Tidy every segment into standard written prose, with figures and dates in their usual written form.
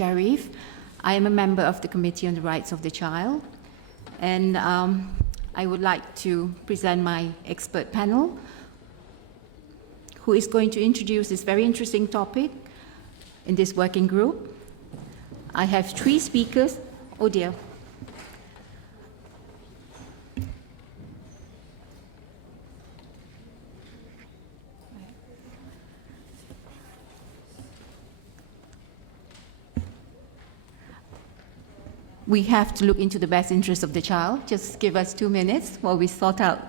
Sharif. I am a member of the Committee on the Rights of the Child, and I would like to present my expert panel, who is going to introduce this very interesting topic in this working group. I have 3 speakers. Oh dear. We have to look into the best interest of the child. Just give us 2 minutes while we sort out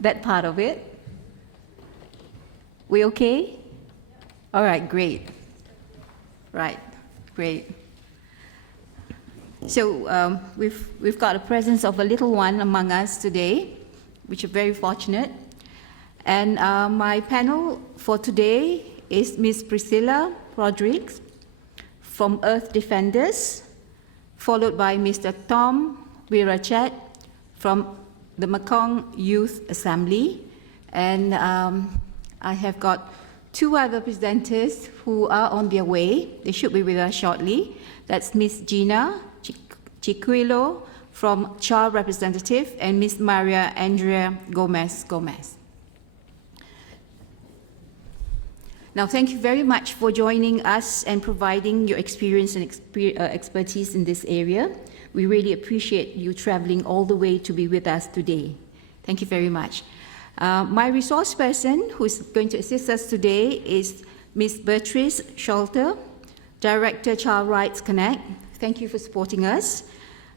that part of it. We okay? All right, great. Right, great. So we've got a presence of a little one among us today, which is very fortunate. And my panel for today is Ms. Priscilla Rodriguez from Earth Defenders, followed by Mr. Tom Wirachet from the Mekong Youth Assembly. And I have got 2 other presenters who are on their way. They should be with us shortly. That's Ms. Gina Chiquilo from Child Representative and Ms. Maria Andrea Gomez. Now, thank you very much for joining us and providing your experience and expertise in this area. We really appreciate you traveling all the way to be with us today. Thank you very much. My resource person who is going to assist us today is Ms. Beatrice Scholter, Director Child Rights Connect. Thank you for supporting us.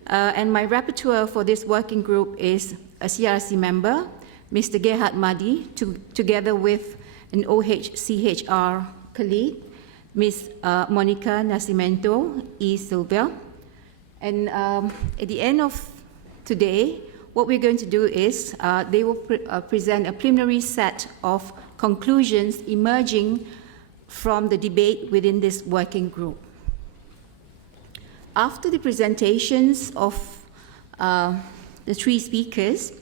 And my rapporteur for this working group is a CRC member, Mr. Gerhard Mahdi, together with an OHCHR colleague, Ms. Monica Nascimento E. Silva. And at the end of today, what we're going to do is they will present a preliminary set of conclusions emerging from the debate within this working group. After the presentations of the 3 speakers,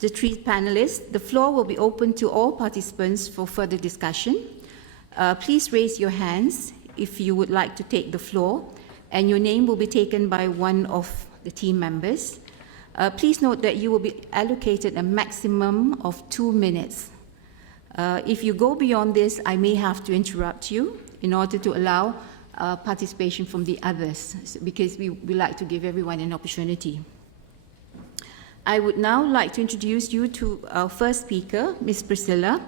the 3 panelists, the floor will be open to all participants for further discussion. Please raise your hands if you would like to take the floor, and your name will be taken by one of the team members. Please note that you will be allocated a maximum of 2 minutes. If you go beyond this, I may have to interrupt you in order to allow participation from the others, because we like to give everyone an opportunity. I would now like to introduce you to our first speaker, Ms. Priscilla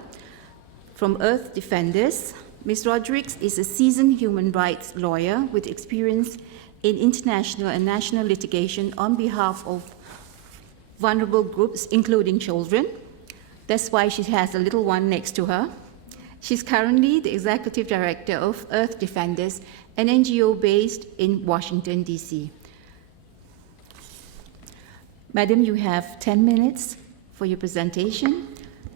from Earth Defenders. Ms. Rodriguez is a seasoned human rights lawyer with experience in international and national litigation on behalf of vulnerable groups, including children. That's why she has a little one next to her. She's currently the Executive Director of Earth Defenders, an NGO based in Washington, D.C. Madam, you have 10 minutes for your presentation.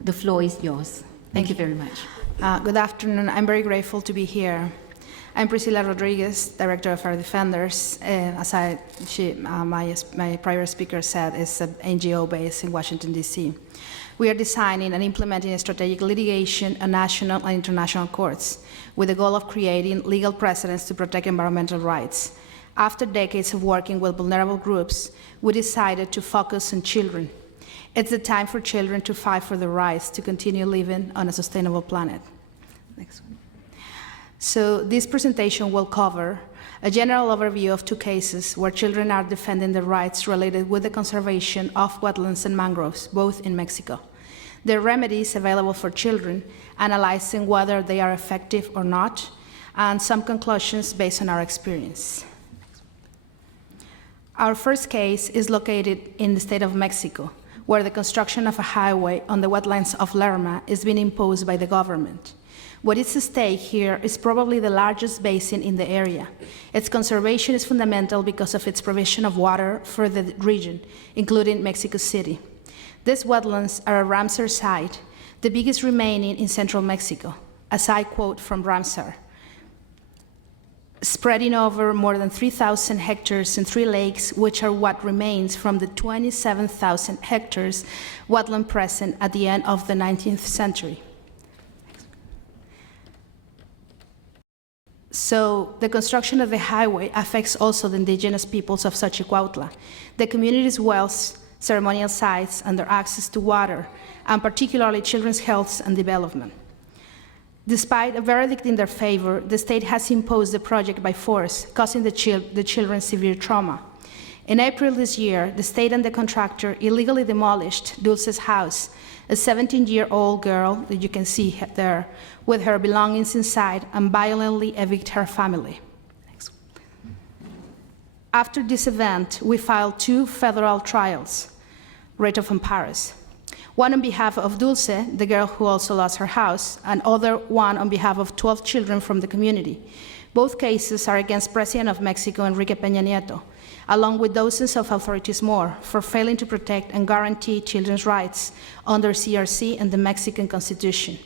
The floor is yours. Thank you very much. Good afternoon. I'm very grateful to be here. I'm Priscilla Rodriguez, Director of Earth Defenders. As my prior speaker said, it's an NGO based in Washington, D.C. We are designing and implementing strategic litigation at national and international courts with the goal of creating legal precedents to protect environmental rights. After decades of working with vulnerable groups, we decided to focus on children. It's the time for children to fight for the rights to continue living on a sustainable planet. Next one. So this presentation will cover a general overview of 2 cases where children are defending their rights related with the conservation of wetlands and mangroves, both in Mexico. The remedies available for children, analyzing whether they are effective or not, and some conclusions based on our experience. Our first case is located in the state of Mexico, where the construction of a highway on the wetlands of Lerma is being imposed by the government. What is at stake here is probably the largest basin in the area. Its conservation is fundamental because of its provision of water for the region, including Mexico City. These wetlands are a Ramsar site, the biggest remaining in central Mexico, as I quote from Ramsar, spreading over more than 3,000 hectares and 3 lakes, which are what remains from the 27,000 hectares wetland present at the end of the 19th century. So the construction of the highway affects also the indigenous peoples of Xochicuautla, the community's wells, ceremonial sites, and their access to water, and particularly children's health and development. Despite a verdict in their favor, the state has imposed the project by force, causing the children severe trauma. In April this year, the state and the contractor illegally demolished Dulce's house, a 17-year-old girl that you can see there, with her belongings inside, and violently evict her family. Next. After this event, we filed 2 federal trials, writ of amparos. One on behalf of Dulce, the girl who also lost her house, and other one on behalf of 12 children from the community. Both cases are against President of Mexico, Enrique Peña Nieto, along with dozens of authorities more, for failing to protect and guarantee children's rights under CRC and the Mexican Constitution,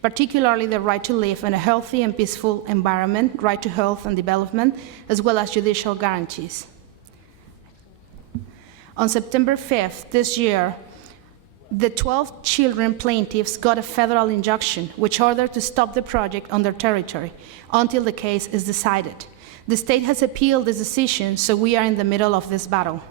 particularly the right to live in a healthy and peaceful environment, right to health and development, as well as judicial guarantees. On September 5th this year, the 12 children plaintiffs got a federal injunction which ordered to stop the project on their territory until the case is decided. The state has appealed this decision, so we are in the middle of this battle.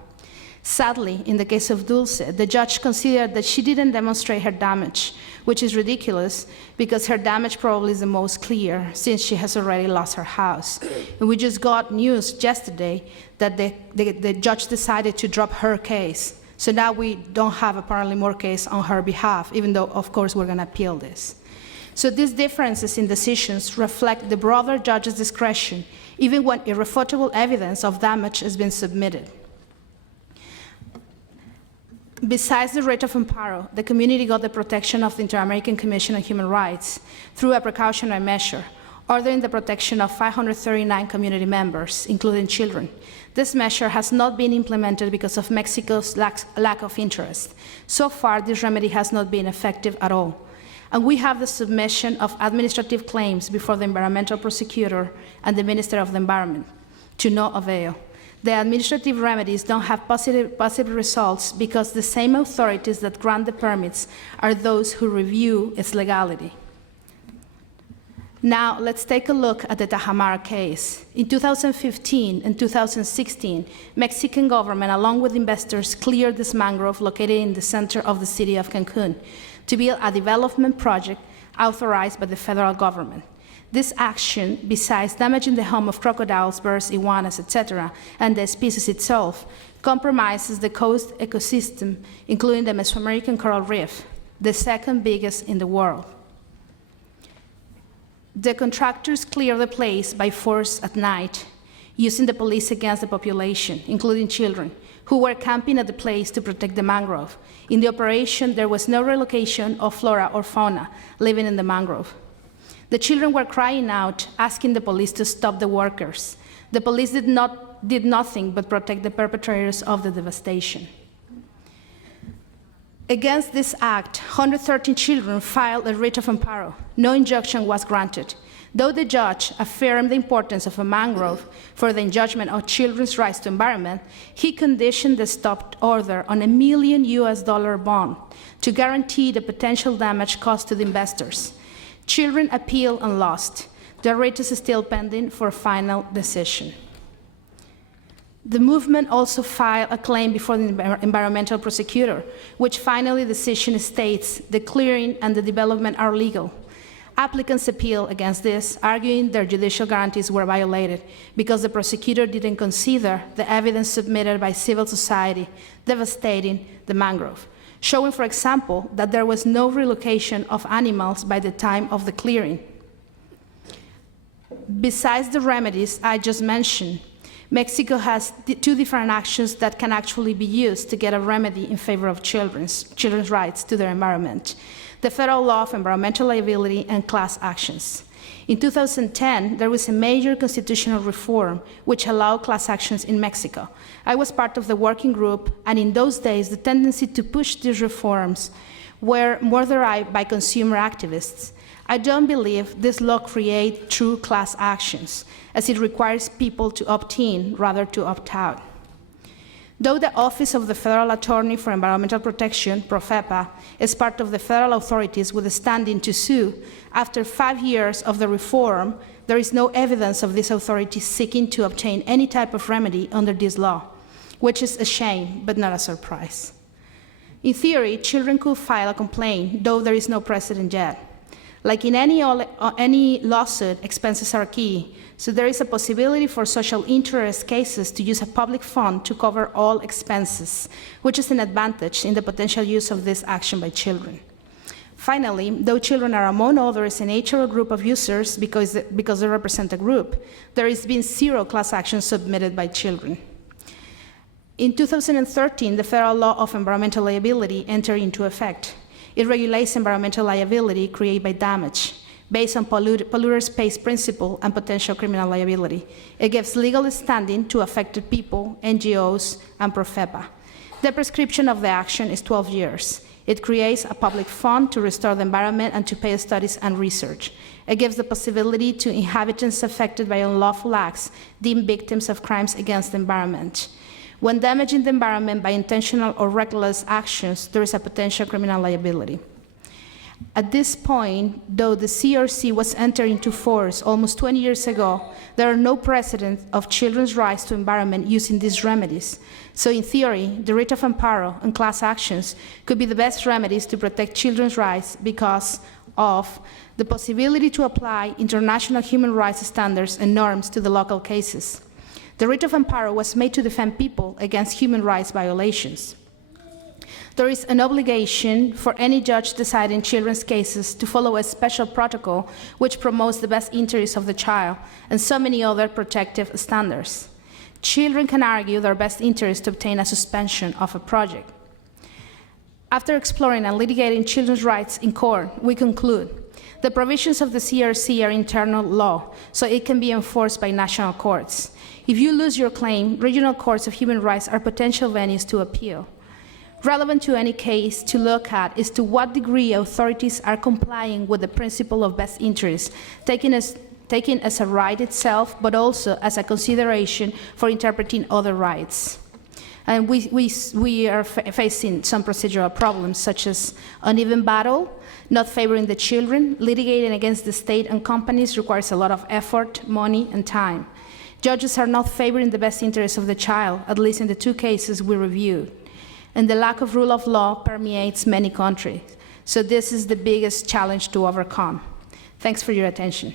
Sadly, in the case of Dulce, the judge considered that she didn't demonstrate her damage, which is ridiculous because her damage probably is the most clear since she has already lost her house. And we just got news yesterday that the judge decided to drop her case. So now we don't have apparently more case on her behalf, even though, of course, we're going to appeal this. So these differences in decisions reflect the broader judge's discretion, even when irrefutable evidence of damage has been submitted. Besides the writ of amparo, the community got the protection of the Inter-American Commission on Human Rights through a precautionary measure, ordering the protection of 539 community members, including children. This measure has not been implemented because of Mexico's lack of interest. So far, this remedy has not been effective at all. And we have the submission of administrative claims before the environmental prosecutor and the Minister of the Environment, to no avail. The administrative remedies don't have positive results because the same authorities that grant the permits are those who review its legality. Now, let's take a look at the Tajamar case. In 2015 and 2016, Mexican government, along with investors, cleared this mangrove located in the center of the city of Cancun to build a development project authorized by the federal government. This action, besides damaging the home of crocodiles, birds, iguanas, etc., and the species itself, compromises the coast ecosystem, including the Mesoamerican coral reef, the second biggest in the world. The contractors cleared the place by force at night, using the police against the population, including children, who were camping at the place to protect the mangrove. In the operation, there was no relocation of flora or fauna living in the mangrove. The children were crying out, asking the police to stop the workers. The police did nothing but protect the perpetrators of the devastation. Against this act, 113 children filed a writ of amparo. No injunction was granted. Though the judge affirmed the importance of a mangrove for the enjoyment of children's rights to environment, he conditioned the stop order on $1 million bond to guarantee the potential damage caused to the investors. Children appealed and lost. The writ is still pending for final decision. The movement also filed a claim before the environmental prosecutor, which finally decision states the clearing and the development are legal. Applicants appeal against this, arguing their judicial guarantees were violated because the prosecutor didn't consider the evidence submitted by civil society devastating the mangrove, showing, for example, that there was no relocation of animals by the time of the clearing. Besides the remedies I just mentioned, Mexico has 2 different actions that can actually be used to get a remedy in favor of children's rights to their environment: the federal law of environmental liability and class actions. In 2010, there was a major constitutional reform which allowed class actions in Mexico. I was part of the working group, and in those days, the tendency to push these reforms were more derived by consumer activists. I don't believe this law creates true class actions, as it requires people to opt in rather to opt out. Though the Office of the Federal Attorney for Environmental Protection, PROFEPA, is part of the federal authorities with a standing to sue, after 5 years of the reform, there is no evidence of this authority seeking to obtain any type of remedy under this law, which is a shame, but not a surprise. In theory, children could file a complaint, though there is no precedent yet. Like in any lawsuit, expenses are key, so there is a possibility for social interest cases to use a public fund to cover all expenses, which is an advantage in the potential use of this action by children. Finally, though children are among others a natural group of users because they represent a group, there has been 0 class actions submitted by children. In 2013, the Federal Law of Environmental Liability entered into effect. It regulates environmental liability created by damage based on polluter's pays principle and potential criminal liability. It gives legal standing to affected people, NGOs, and PROFEPA. The prescription of the action is 12 years. It creates a public fund to restore the environment and to pay studies and research. It gives the possibility to inhabitants affected by unlawful acts deemed victims of crimes against the environment. When damaging the environment by intentional or reckless actions, there is a potential criminal liability. At this point, though the CRC was entered into force almost 20 years ago, there are no precedents of children's rights to environment using these remedies. So in theory, the writ of amparo and class actions could be the best remedies to protect children's rights because of the possibility to apply international human rights standards and norms to the local cases. The writ of amparo was made to defend people against human rights violations. There is an obligation for any judge deciding children's cases to follow a special protocol which promotes the best interests of the child and so many other protective standards. Children can argue their best interest to obtain a suspension of a project. After exploring and litigating children's rights in court, we conclude the provisions of the CRC are internal law, so it can be enforced by national courts. If you lose your claim, regional courts of human rights are potential venues to appeal. Relevant to any case to look at is to what degree authorities are complying with the principle of best interest, taken as a right itself, but also as a consideration for interpreting other rights. And we are facing some procedural problems, such as uneven battle, not favoring the children. Litigating against the state and companies requires a lot of effort, money, and time. Judges are not favoring the best interests of the child, at least in the 2 cases we reviewed. And the lack of rule of law permeates many countries. So this is the biggest challenge to overcome. Thanks for your attention.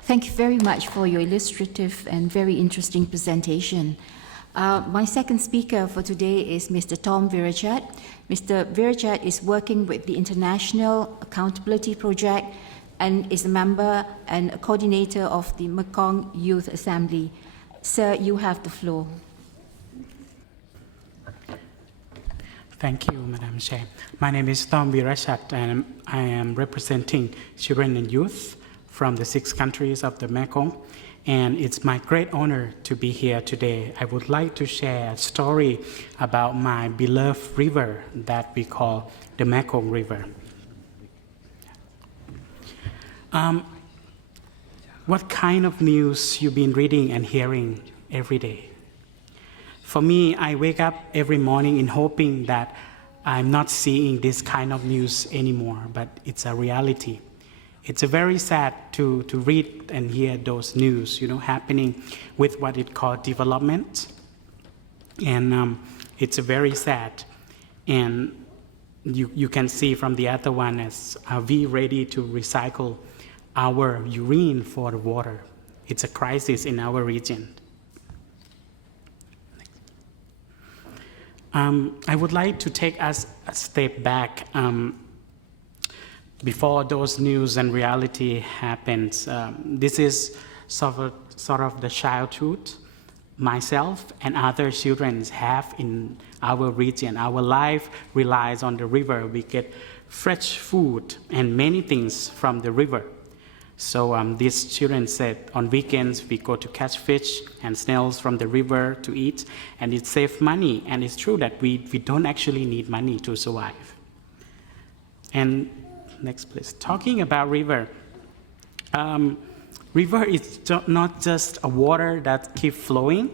Thank you very much for your illustrative and very interesting presentation. My second speaker for today is Mr. Tom Virachat. Mr. Virachat is working with the International Accountability Project and is a member and a coordinator of the Mekong Youth Assembly. Sir, you have the floor. Thank you, Madam Chair. My name is Tom Virachat, and I am representing children and youth from the 6 countries of the Mekong. And it's my great honor to be here today. I would like to share a story about my beloved river that we call the Mekong River. What kind of news you've been reading and hearing every day? For me, I wake up every morning in hoping that I'm not seeing this kind of news anymore, but it's a reality. It's very sad to read and hear those news, happening with what it called development. And it's very sad. And you can see from the other one as, are we ready to recycle our urine for the water? It's a crisis in our region. I would like to take us a step back. Before those news and reality happens, this is sort of the childhood myself and other children have in our region. Our life relies on the river. We get fresh food and many things from the river. So these children said on weekends we go to catch fish and snails from the river to eat, and it saves money. And it's true that we don't actually need money to survive. And next, please. Talking about river, River is not just a water that keeps flowing.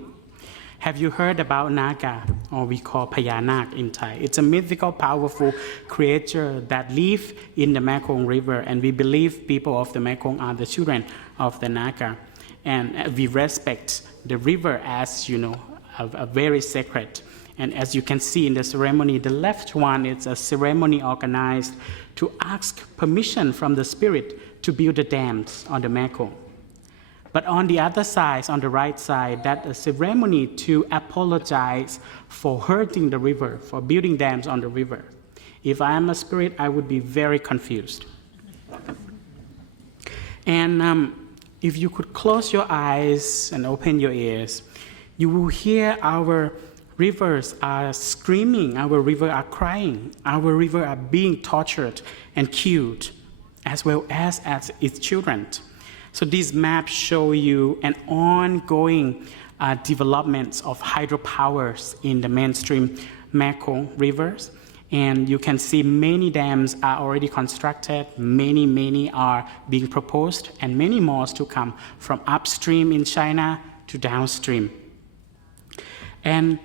Have you heard about Naga, or we call Payanak in Thai? It's a mythical, powerful creature that live in the Mekong River, and we believe people of the Mekong are the children of the Naga. And we respect the river as, a very sacred. And as you can see in the ceremony, the left one is a ceremony organized to ask permission from the spirit to build the dams on the Mekong. But on the other side, on the right side, that's a ceremony to apologize for hurting the river, for building dams on the river. If I am a spirit, I would be very confused. And if you could close your eyes and open your ears, you will hear our rivers are screaming, our rivers are crying, our rivers are being tortured and killed, as well as its children. So these maps show you an ongoing development of hydropowers in the mainstream Mekong rivers. And you can see many dams are already constructed, many are being proposed, and many more to come from upstream in China to downstream. And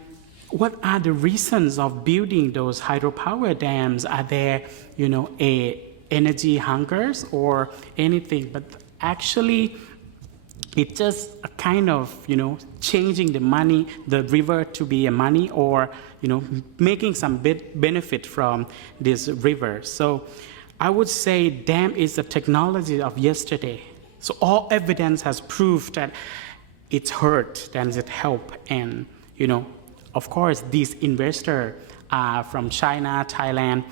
what are the reasons of building those hydropower dams? Are there, energy hungers or anything? But actually, it's just a kind of, changing the river to be a money, or, making some benefit from this river. So I would say dam is the technology of yesterday. So all evidence has proved that it's hurt than it help. And, of course, these investors are from China, Thailand,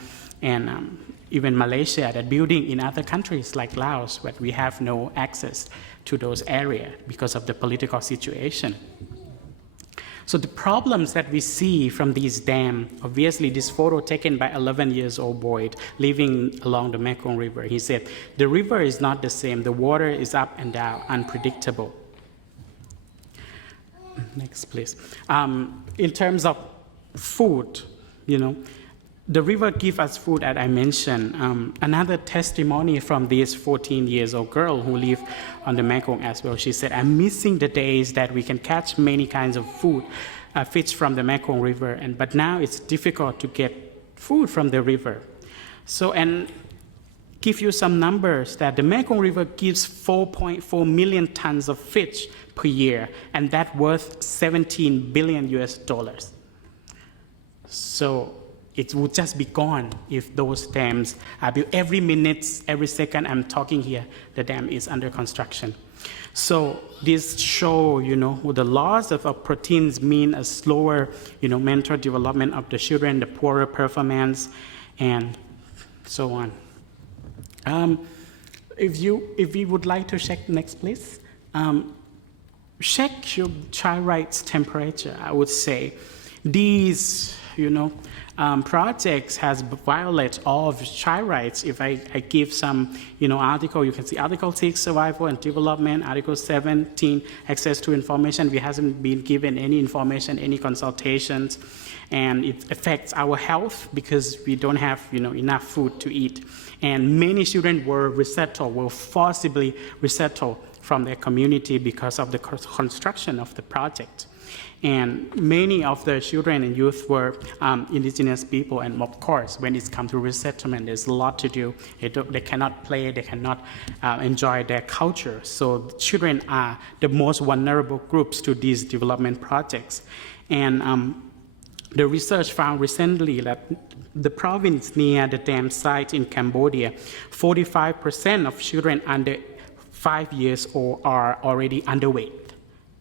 and even Malaysia, that building in other countries like Laos, but we have no access to those areas because of the political situation. So the problems that we see from these dams, obviously this photo taken by 11-year-old boy living along the Mekong River. He said, the river is not the same. The water is up and down, unpredictable. Next, please. In terms of food, the river gives us food, as I mentioned. Another testimony from this 14-year-old girl who lived on the Mekong as well. She said, I'm missing the days that we can catch many kinds of food, fish from the Mekong River, but now it's difficult to get food from the river. So, and give you some numbers that the Mekong River gives 4.4 million tons of fish per year, and that worth $17 billion. So it would just be gone if those dams are built. Every minute, every second I'm talking here, the dam is under construction. So this show, the loss of proteins mean a slower, mental development of the children, the poorer performance, and so on. If you would like to check next, please. Check your child rights temperature, I would say. These, projects has violated all of child rights. If I give some, article, you can see Article 6, Survival and Development, Article 17, Access to Information. We haven't been given any information, any consultations, and it affects our health because we don't have, enough food to eat. And many children were forcibly resettled from their community because of the construction of the project. And many of the children and youth were indigenous people, and of course, when it comes to resettlement, there's a lot to do. They cannot play, they cannot enjoy their culture. So children are the most vulnerable groups to these development projects. And the research found recently that the province near the dam site in Cambodia, 45% of children under 5 years old are already underweight.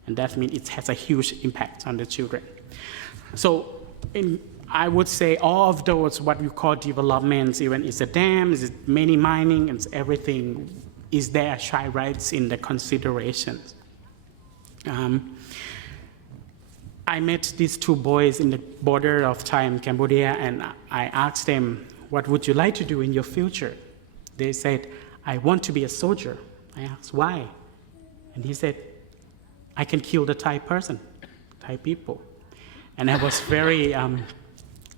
And that means it has a huge impact on the children. So I would say all of those, what we call developments, even it's a dam, it's many mining, and everything, is there child rights in the considerations. I met these two boys in the border of Thai and Cambodia, and I asked them, what would you like to do in your future? They said, I want to be a soldier. I asked, why? And he said, I can kill the Thai people. And I was very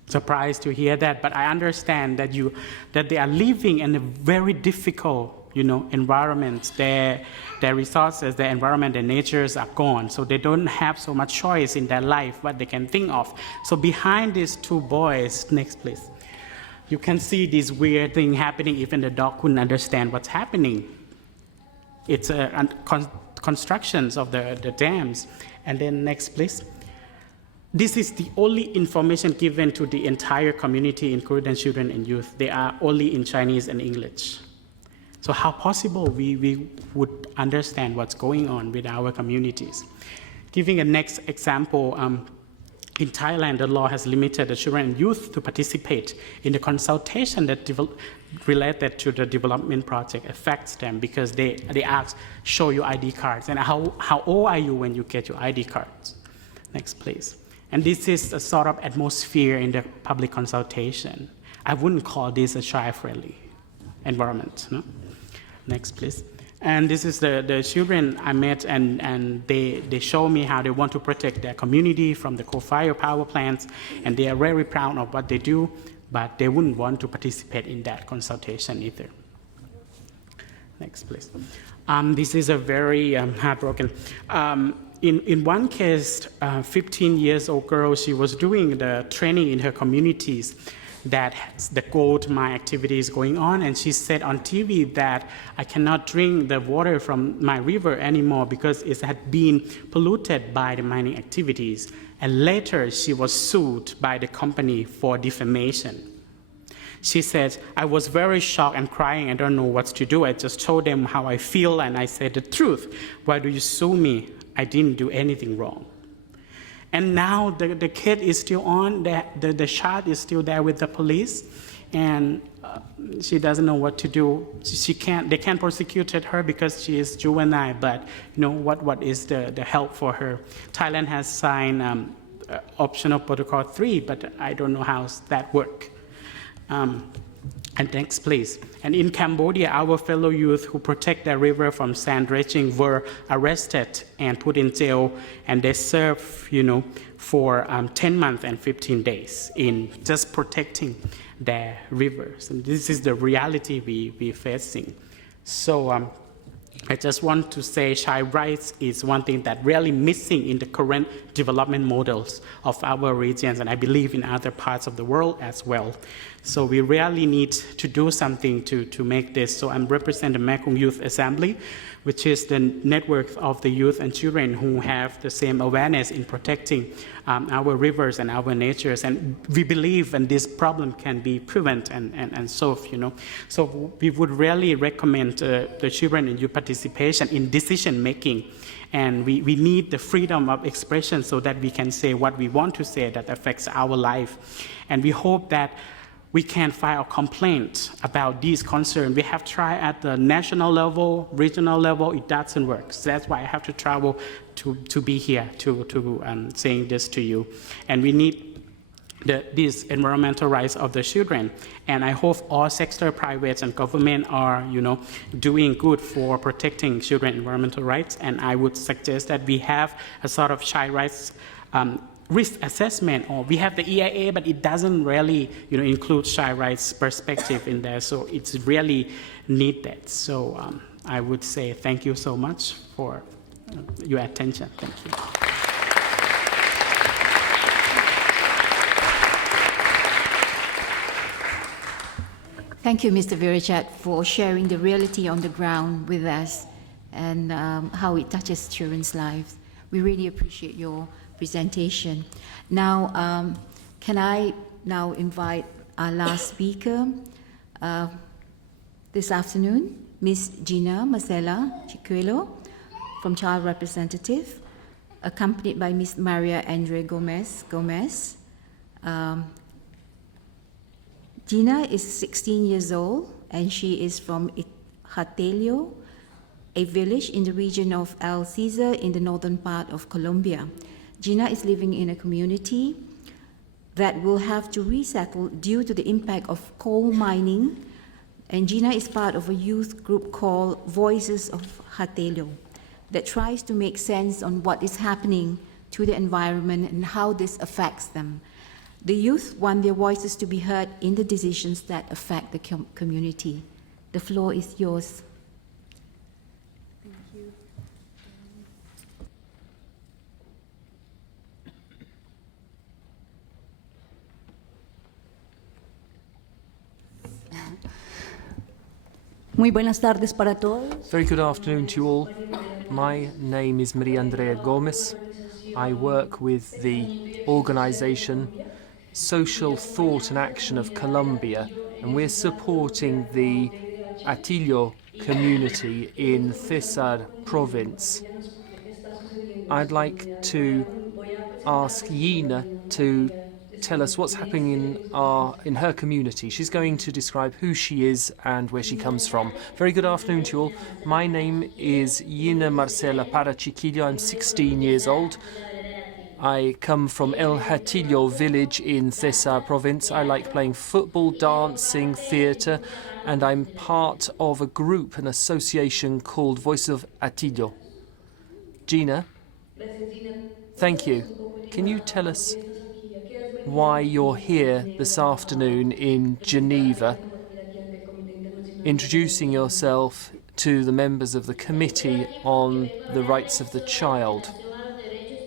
surprised to hear that, but I understand that they are living in a very difficult environments, their resources, their environment, their natures are gone. So they don't have so much choice in their life what they can think of. So behind these two boys, next please, you can see this weird thing happening. Even the dog couldn't understand what's happening. It's constructions of the dams. And then next please. This is the only information given to the entire community, including children and youth. They are only in Chinese and English. So how possible we would understand what's going on with our communities? Giving a next example, in Thailand, the law has limited the children and youth to participate in the consultation that related to the development project affects them because they ask, show your ID cards, and how old are you when you get your ID cards? Next, please. And this is a sort of atmosphere in the public consultation. I wouldn't call this a child-friendly environment. No? Next, please. And this is the children I met, and they show me how they want to protect their community from the coal-fired power plants, and they are very proud of what they do, but they wouldn't want to participate in that consultation either. Next, please. This is a very heartbroken. In one case, 15-year-old girl, she was doing the training in her communities that the gold mine activity is going on, and she said on TV that I cannot drink the water from my river anymore because it had been polluted by the mining activities. And later, she was sued by the company for defamation. She said, I was very shocked and crying. I don't know what to do. I just told them how I feel, and I said the truth. Why do you sue me? I didn't do anything wrong. And now the kid is still on, the child is still there with the police, and she doesn't know what to do. They can't prosecute her because she is juvenile, but what is the help for her? Thailand has signed optional protocol 3, but I don't know how that works. And next, please. And in Cambodia, our fellow youth who protect the river from sand dredging were arrested and put in jail, and they served, for 10 months and 15 days in just protecting their rivers. And this is the reality we're facing. So I just want to say child rights is one thing that really missing in the current development models of our regions, and I believe in other parts of the world as well. So we really need to do something to make this. So I'm representing the Mekong Youth Assembly, which is the network of the youth and children who have the same awareness in protecting our rivers and our natures. And we believe and this problem can be prevented and solved, So we would really recommend the children and youth participation in decision making. And we need the freedom of expression so that we can say what we want to say that affects our life. And we hope that we can file a complaint about these concerns. We have tried at the national level, regional level, it doesn't work. So that's why I have to travel to be here to saying this to you. And we need these environmental rights of the children. And I hope all sector, private and government are, doing good for protecting children's environmental rights. And I would suggest that we have a sort of child rights risk assessment, or we have the EIA, but it doesn't really, include child rights perspective in there. So it's really needed. So I would say thank you so much for your attention. Thank you. Thank you, Mr. Virachat, for sharing the reality on the ground with us and how it touches children's lives. We really appreciate your presentation. Now, can I now invite our last speaker this afternoon, Ms. Gina Marcela Chiquelo from Child Representative, accompanied by Ms. Maria Andre Gomez. Gina is 16 years old, and she is from Hatelio, a village in the region of El Cesar in the northern part of Colombia. Gina is living in a community that will have to resettle due to the impact of coal mining, and Gina is part of a youth group called Voices of Hatelio that tries to make sense on what is happening to the environment and how this affects them. The youth want their voices to be heard in the decisions that affect the community. The floor is yours, Muy buenas tardes para todos. Very good afternoon to you all. My name is Maria Andrea Gomes. I work with the organization Social Thought and Action of Colombia, and we're supporting the Atillo community in Cesar province. I'd like to ask Yina to tell us what's happening in her community. She's going to describe who she is and where she comes from. Very good afternoon to you all. My name is Yina Marcela Parachiquillo. I'm 16 years old. I come from El Hatillo village in Cesar province. I like playing football, dancing, theatre, and I'm part of a group, an association called Voices of Atillo. Gina, thank you. Can you tell us why you're here this afternoon in Geneva, introducing yourself to the members of the Committee on the Rights of the Child?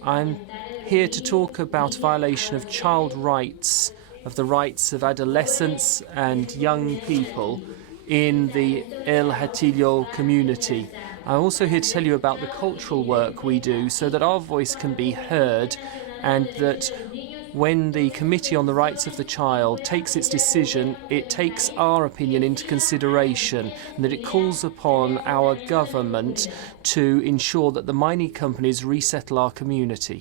I'm here to talk about violation of child rights, of the rights of adolescents and young people in the El Hatillo community. I'm also here to tell you about the cultural work we do so that our voice can be heard, and that when the Committee on the Rights of the Child takes its decision, it takes our opinion into consideration, and that it calls upon our government to ensure that the mining companies resettle our community.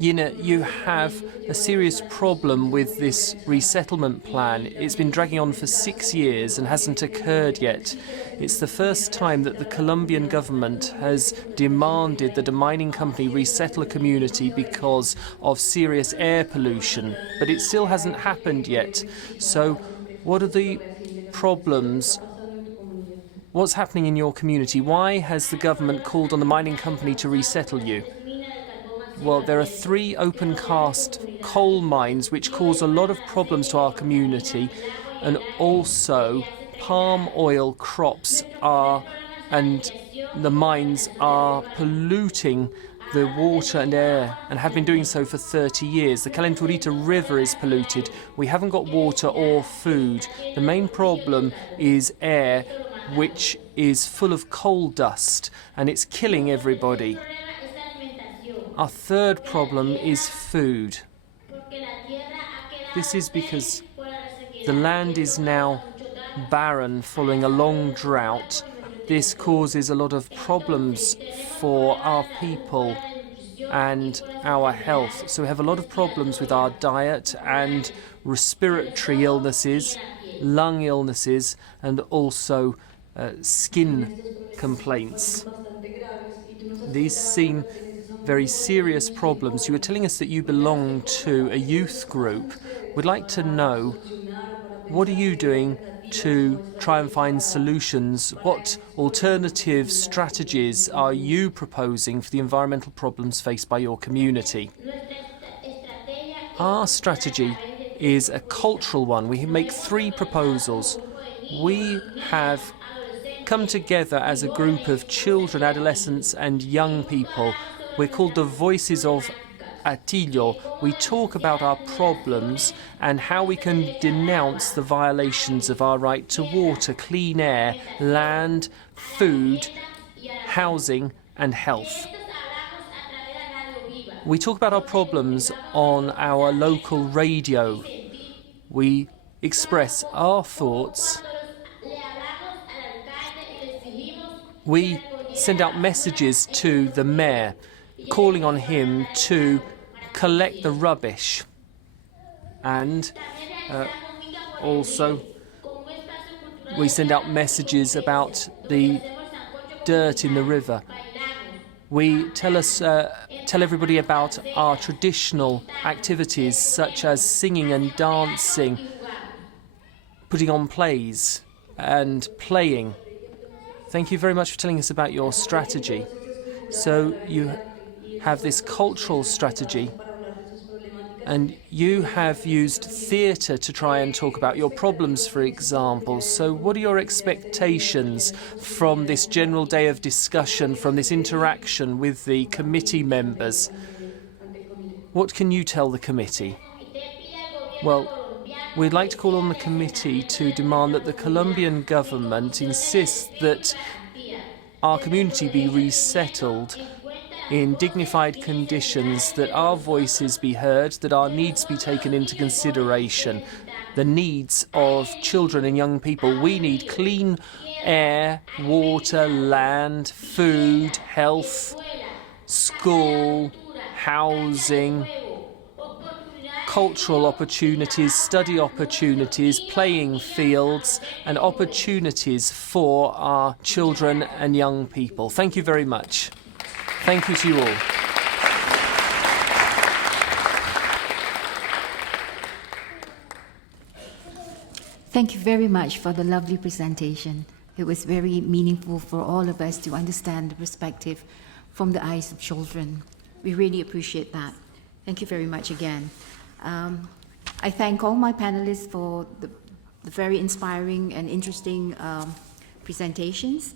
Yina, you have a serious problem with this resettlement plan. It's been dragging on for 6 years and hasn't occurred yet. It's the first time that the Colombian government has demanded that a mining company resettle a community because of serious air pollution, but it still hasn't happened yet. So what are the problems? What's happening in your community? Why has the government called on the mining company to resettle you? Well, there are 3 open-cast coal mines which cause a lot of problems to our community, and also palm oil crops and the mines are polluting the water and air, and have been doing so for 30 years. The Calenturita River is polluted. We haven't got water or food. The main problem is air, which is full of coal dust, and it's killing everybody. Our third problem is food. This is because the land is now barren following a long drought. This causes a lot of problems for our people and our health. So we have a lot of problems with our diet and respiratory illnesses, lung illnesses, and also skin complaints. These seem very serious problems. You were telling us that you belong to a youth group. We'd like to know, what are you doing to try and find solutions? What alternative strategies are you proposing for the environmental problems faced by your community? Our strategy is a cultural one. We make 3 proposals. We have come together as a group of children, adolescents and young people. We're called the Voices of Atillo. We talk about our problems and how we can denounce the violations of our right to water, clean air, land, food, housing and health. We talk about our problems on our local radio. We express our thoughts. We send out messages to the mayor, calling on him to collect the rubbish, and also we send out messages about the dirt in the river. We tell everybody about our traditional activities such as singing and dancing, putting on plays and playing. Thank you very much for telling us about your strategy. So you have this cultural strategy, and you have used theatre to try and talk about your problems, for example. So what are your expectations from this general day of discussion, from this interaction with the committee members? What can you tell the committee? Well, we'd like to call on the committee to demand that the Colombian government insists that our community be resettled in dignified conditions, that our voices be heard, that our needs be taken into consideration, the needs of children and young people. We need clean air, water, land, food, health, school, housing, cultural opportunities, study opportunities, playing fields, and opportunities for our children and young people. Thank you very much. Thank you to you all. Thank you very much for the lovely presentation. It was very meaningful for all of us to understand the perspective from the eyes of children. We really appreciate that. Thank you very much again. I thank all my panelists for the very inspiring and interesting presentations.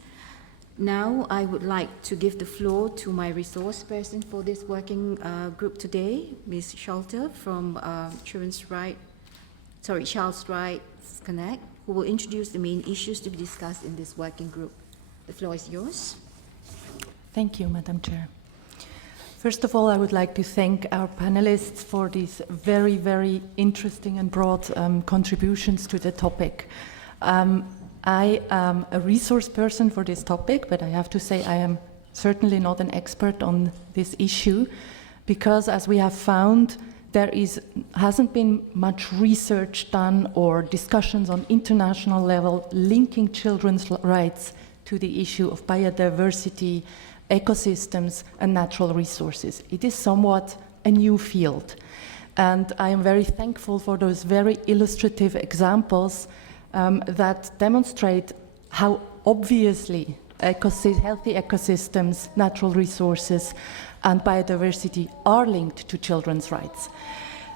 Now I would like to give the floor to my resource person for this working group today, Ms. Schulte from Children's Rights Connect, who will introduce the main issues to be discussed in this working group. The floor is yours. Thank you, Madam Chair. First of all, I would like to thank our panelists for these very, very interesting and broad contributions to the topic. I am a resource person for this topic, but I have to say I am certainly not an expert on this issue, because as we have found, there hasn't been much research done or discussions on international level linking children's rights to the issue of biodiversity, ecosystems, and natural resources. It is somewhat a new field. And I am very thankful for those very illustrative examples that demonstrate how obviously healthy ecosystems, natural resources, and biodiversity are linked to children's rights.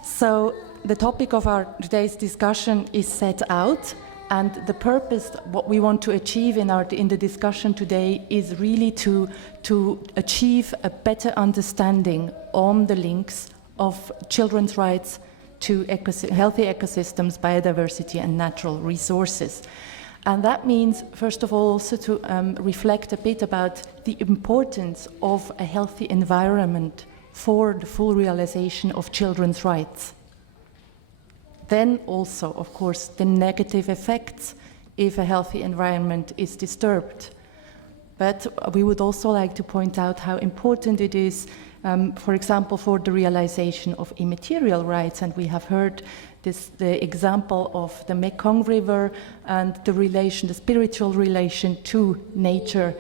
So the topic of our today's discussion is set out, and the purpose, what we want to achieve in the discussion today, is really to achieve a better understanding on the links of children's rights to healthy ecosystems, biodiversity, and natural resources. And that means, first of all, also to reflect a bit about the importance of a healthy environment for the full realization of children's rights. Then also, of course, the negative effects if a healthy environment is disturbed. But we would also like to point out how important it is, for example, for the realization of immaterial rights. And we have heard the example of the Mekong River and the spiritual relation to nature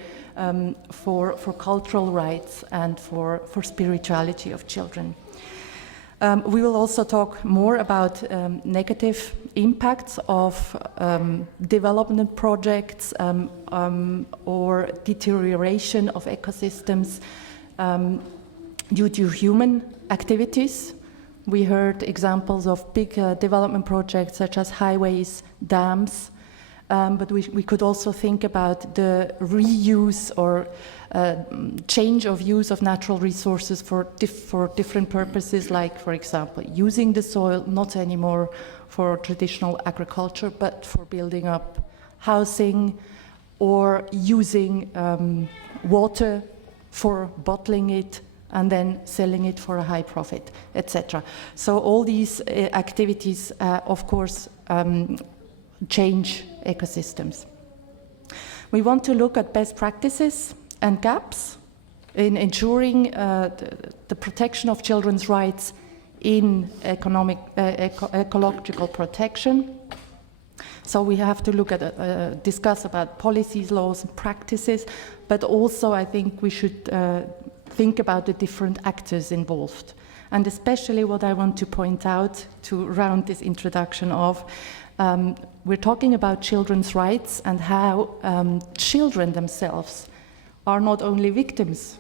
for cultural rights and for spirituality of children. We will also talk more about negative impacts of development projects or deterioration of ecosystems due to human activities. We heard examples of big development projects such as highways, dams, but we could also think about the reuse or change of use of natural resources for different purposes, like, for example, using the soil not anymore for traditional agriculture, but for building up housing, or using water for bottling it and then selling it for a high profit, etc. So all these activities, of course, change ecosystems. We want to look at best practices and gaps in ensuring the protection of children's rights in ecological protection. So we have to look at discuss about policies, laws, and practices, but also I think we should think about the different actors involved. And especially what I want to point out to round this introduction of, we're talking about children's rights and how children themselves are not only victims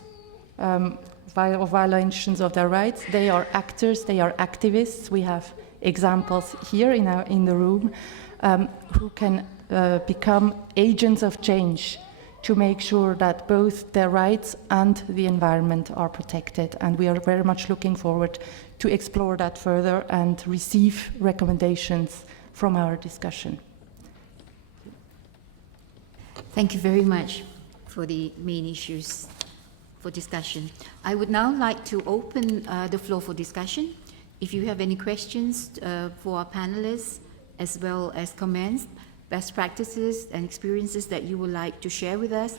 of violations of their rights, they are actors, they are activists. We have examples here in the room who can become agents of change to make sure that both their rights and the environment are protected. And we are very much looking forward to explore that further and receive recommendations from our discussion. Thank you very much for the main issues for discussion. I would now like to open the floor for discussion. If you have any questions for our panelists, as well as comments, best practices and experiences that you would like to share with us,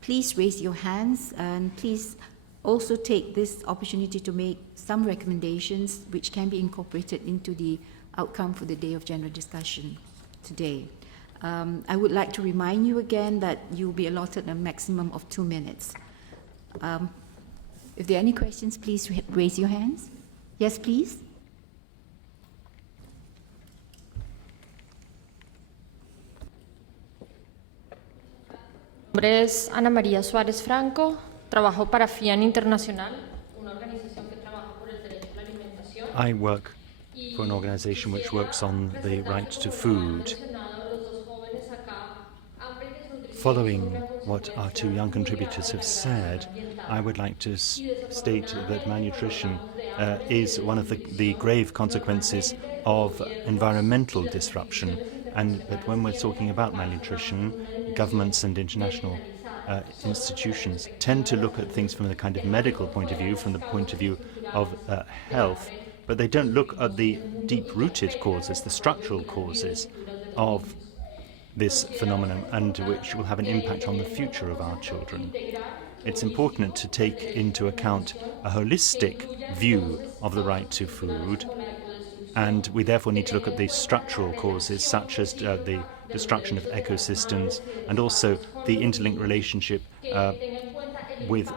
please raise your hands, and please also take this opportunity to make some recommendations which can be incorporated into the outcome for the day of general discussion today. I would like to remind you again that you will be allotted a maximum of 2 minutes. If there are any questions, please raise your hands. Yes, please. Mi nombre es Ana María Suárez Franco, trabajo para FIAN Internacional, una organización que trabaja por el derecho a la alimentación. I work for an organization which works on the right to food. Following what our two young contributors have said, I would like to state that malnutrition is one of the grave consequences of environmental disruption, and that when we're talking about malnutrition, governments and international institutions tend to look at things from the kind of medical point of view, from the point of view of health, but they don't look at the deep-rooted causes, the structural causes of this phenomenon, and which will have an impact on the future of our children. It's important to take into account a holistic view of the right to food, and we therefore need to look at the structural causes, such as the destruction of ecosystems, and also the interlinked relationship with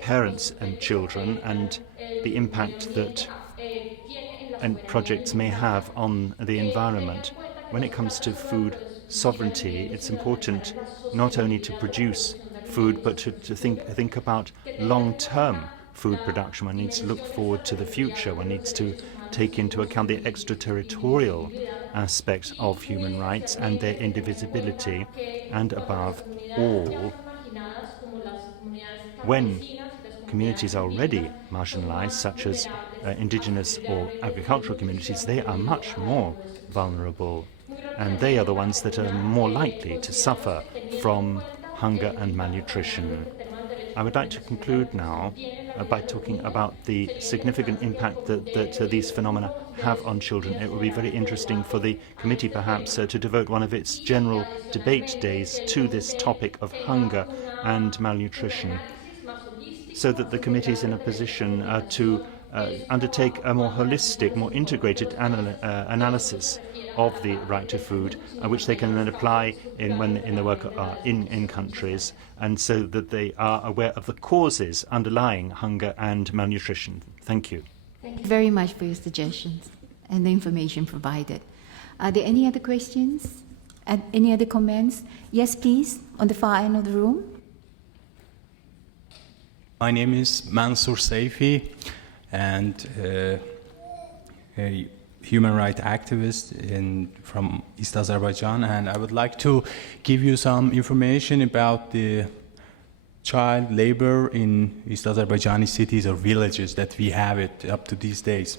parents and children, and the impact that projects may have on the environment. When it comes to food sovereignty, it's important not only to produce food, but to think about long-term food production. One needs to look forward to the future. One needs to take into account the extraterritorial aspects of human rights and their indivisibility, and above all, when communities are already marginalized, such as indigenous or agricultural communities, they are much more vulnerable, and they are the ones that are more likely to suffer from hunger and malnutrition. I would like to conclude now by talking about the significant impact that these phenomena have on children. It would be very interesting for the committee perhaps to devote one of its general debate days to this topic of hunger and malnutrition, so that the committee is in a position to undertake a more holistic, more integrated analysis of the right to food, which they can then apply in the work in countries, and so that they are aware of the causes underlying hunger and malnutrition. Thank you. Thank you very much for your suggestions and the information provided. Are there any other questions? And any other comments? Yes, please, on the far end of the room. My name is Mansour Saifi, and a human rights activist from East Azerbaijan, and I would like to give you some information about the child labor in East Azerbaijani cities or villages that we have it up to these days.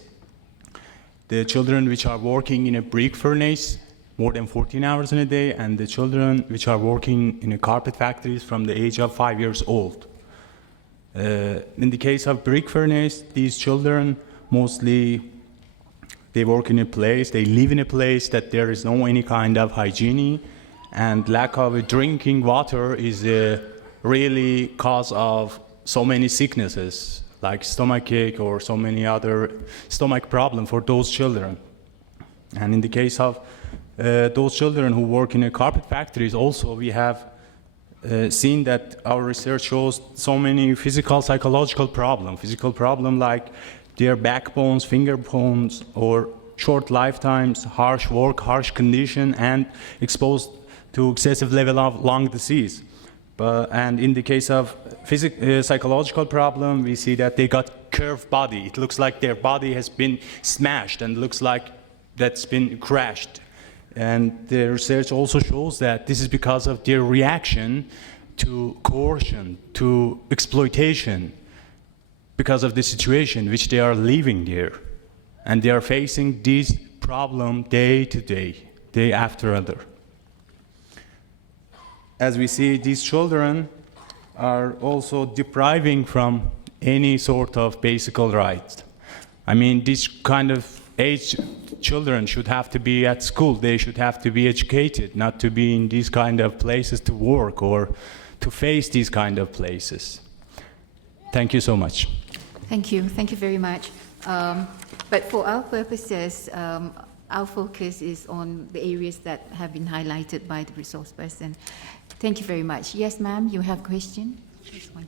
The children which are working in a brick furnace more than 14 hours in a day, and the children which are working in a carpet factories from the age of 5 years old. In the case of brick furnace, these children mostly they work in a place, they live in a place that there is no any kind of hygiene, and lack of drinking water is a really cause of so many sicknesses like stomachache or so many other stomach problems for those children. And in the case of those children who work in a carpet factories, also we have seen that our research shows so many physical, psychological problem like their backbones, finger bones, or short lifetimes, harsh work, harsh condition, and exposed to excessive level of lung disease. And in the case of psychological problem, we see that they got curved body. It looks like their body has been smashed and looks like that's been crashed. And the research also shows that this is because of their reaction to coercion, to exploitation, because of the situation which they are living there. and they are facing this problem day to day, day after other. As we see, these children are also depriving from any sort of basic rights. I mean, this kind of age children should have to be at school, they should have to be educated, not to be in these kind of places to work or to face these kind of places. Thank you so much. Thank you very much. But for our purposes, our focus is on the areas that have been highlighted by the resource person. Thank you very much. Yes, ma'am, you have a question? This one.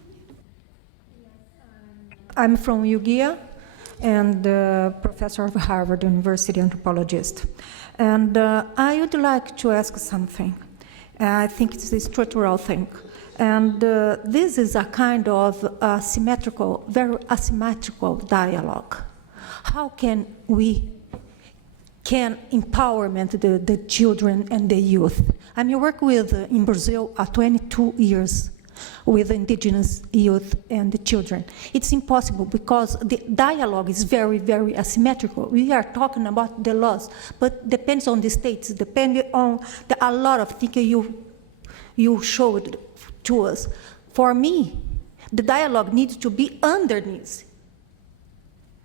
I'm from Ugia and professor of Harvard University, anthropologist. And I would like to ask something. I think it's a structural thing. And this is a kind of asymmetrical, very asymmetrical dialogue. How can empowerment the children and the youth? I mean, I work with, in Brazil, 22 years with indigenous youth and the children. It's impossible because the dialogue is very, very asymmetrical. We are talking about the laws, but depends on the states, depending on a lot of things you showed to us. For me, the dialogue needs to be underneath.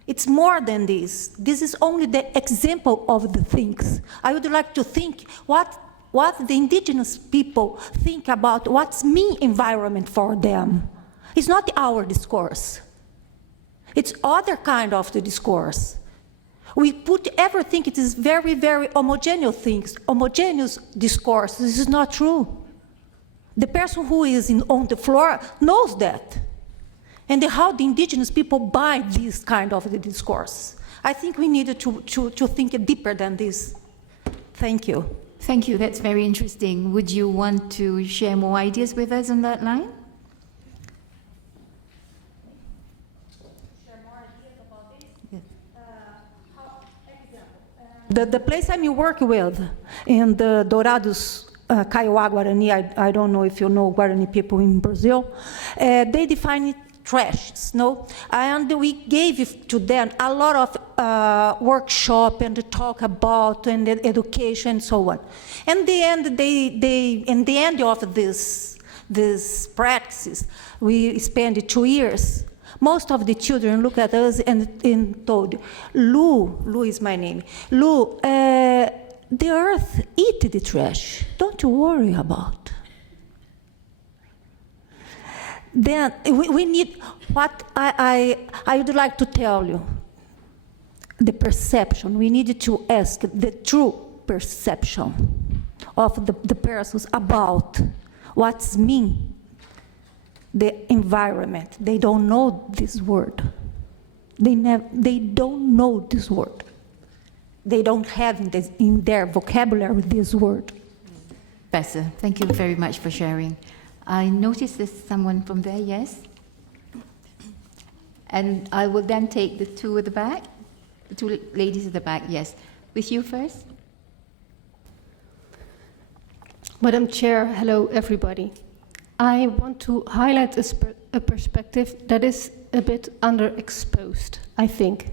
It's more than this. This is only the example of the things. I would like to think what the indigenous people think about what's mean environment for them. It's not our discourse. It's other kind of the discourse. We put everything, it is very, very homogeneous things, homogeneous discourse. This is not true. The person who is on the floor knows that. And how the indigenous people buy this kind of the discourse. I think we needed to think deeper than this. Thank you. Thank you, that's very interesting. Would you want to share more ideas with us on that line? Share more ideas about this? Yes. The place I'm working with in the Dourados, Kaiowá Guarani, I don't know if you know Guarani people in Brazil, they define it trash, no? And we gave to them a lot of workshop and talk about and education and so on. And the end, in the end of this practices, we spent 2 years. Most of the children look at us and told, Lu is my name, Lu, the earth eat the trash. Don't you worry about. Then we need what I would like to tell you. The perception. We need to ask the true perception of the persons about what's mean the environment. They don't know this word. They don't know this word. They don't have in their vocabulary this word. Professor, thank you very much for sharing. I noticed there's someone from there, yes? And I will then take the two at the back, the two ladies at the back, yes. With you first. Madam Chair, hello everybody. I want to highlight a perspective that is a bit underexposed, I think.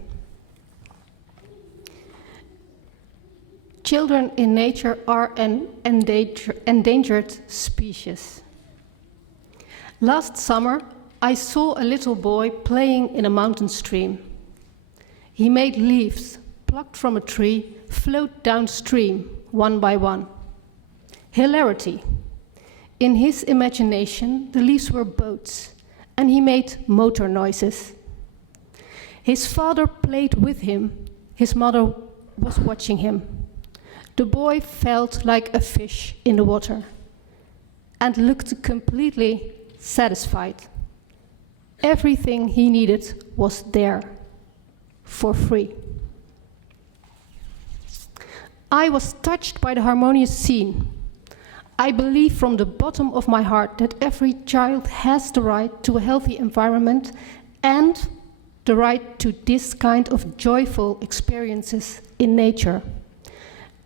Children in nature are an endangered species. Last summer, I saw a little boy playing in a mountain stream. He made leaves plucked from a tree float downstream one by one. Hilarity. In his imagination, the leaves were boats, and he made motor noises. His father played with him. His mother was watching him. The boy felt like a fish in the water and looked completely satisfied. Everything he needed was there, for free. I was touched by the harmonious scene. I believe from the bottom of my heart that every child has the right to a healthy environment and the right to this kind of joyful experiences in nature.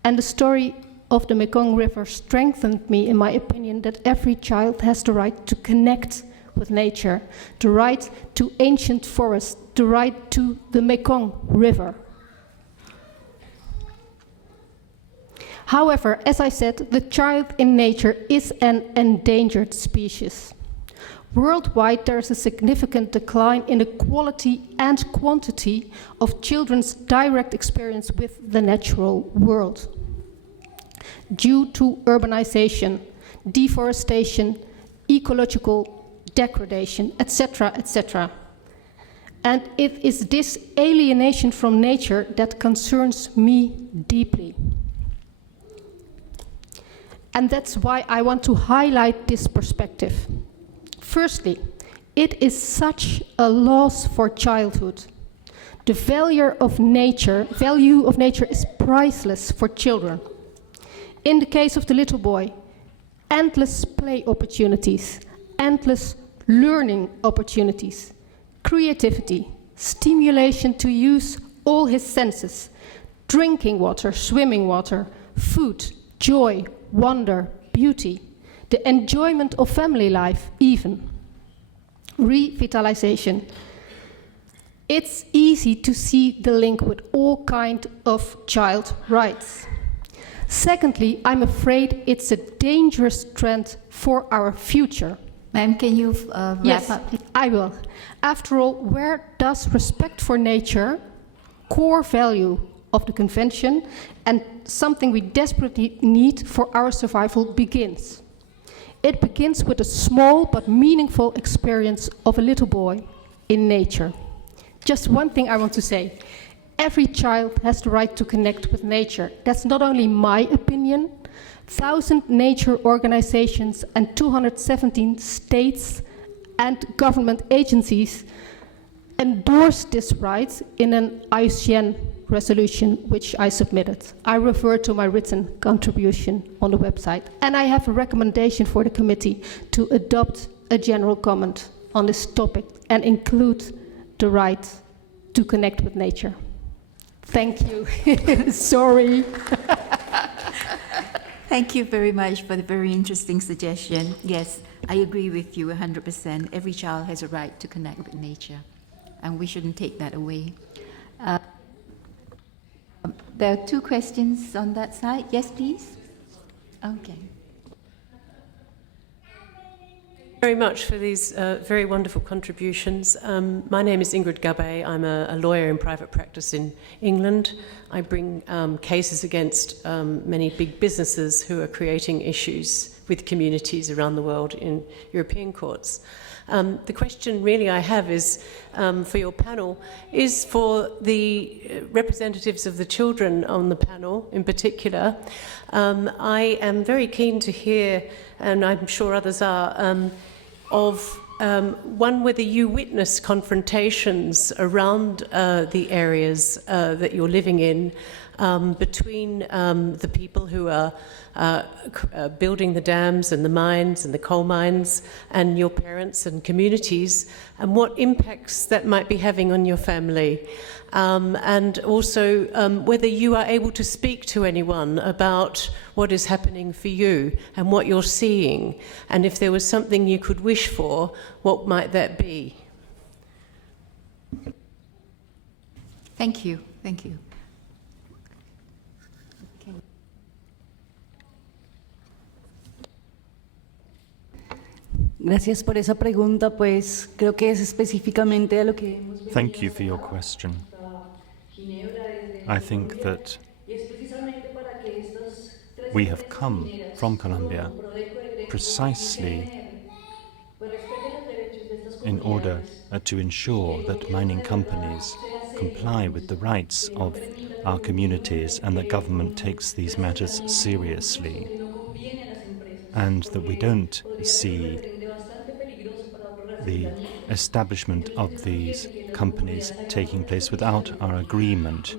And the story of the Mekong River strengthened me in my opinion that every child has the right to connect with nature, the right to ancient forests, the right to the Mekong River. However, as I said, the child in nature is an endangered species. Worldwide, there is a significant decline in the quality and quantity of children's direct experience with the natural world due to urbanization, deforestation, ecological degradation, etc., etc. And it is this alienation from nature that concerns me deeply. And that's why I want to highlight this perspective. Firstly, it is such a loss for childhood. The value of nature is priceless for children. In the case of the little boy, endless play opportunities, endless learning opportunities, creativity, stimulation to use all his senses, drinking water, swimming water, food, joy, wonder, beauty, the enjoyment of family life even, revitalization. It's easy to see the link with all kinds of child rights. Secondly, I'm afraid it's a dangerous trend for our future. Ma'am, can you wrap up? Please? I will. After all, where does respect for nature, core value of the Convention, and something we desperately need for our survival begins? It begins with a small but meaningful experience of a little boy in nature. Just one thing I want to say. Every child has the right to connect with nature. That's not only my opinion. 1,000 nature organizations and 217 states and government agencies endorsed this right in an IUCN resolution which I submitted. I refer to my written contribution on the website. And I have a recommendation for the committee to adopt a general comment on this topic and include the right to connect with nature. Thank you. Sorry. Thank you very much for the very interesting suggestion. Yes, I agree with you 100%. Every child has a right to connect with nature, and we shouldn't take that away. There are two questions on that side. Yes, please. Okay. Very much for these very wonderful contributions. My name is Ingrid Gabbay. I'm a lawyer in private practice in England. I bring cases against many big businesses who are creating issues with communities around the world in European courts. The question really I have is for your panel, is for the representatives of the children on the panel in particular. I am very keen to hear, and I'm sure others are, of one, whether you witness confrontations around the areas that you're living in between the people who are building the dams and the mines and the coal mines and your parents and communities, and what impacts that might be having on your family. And also whether you are able to speak to anyone about what is happening for you and what you're seeing, and if there was something you could wish for, what might that be? Thank you. Thank you. Gracias por esa pregunta, pues creo que es específicamente a lo que hemos venido. Thank you for your question. I think that we have come from Colombia precisely in order to ensure that mining companies comply with the rights of our communities and that government takes these matters seriously, and that we don't see the establishment of these companies taking place without our agreement.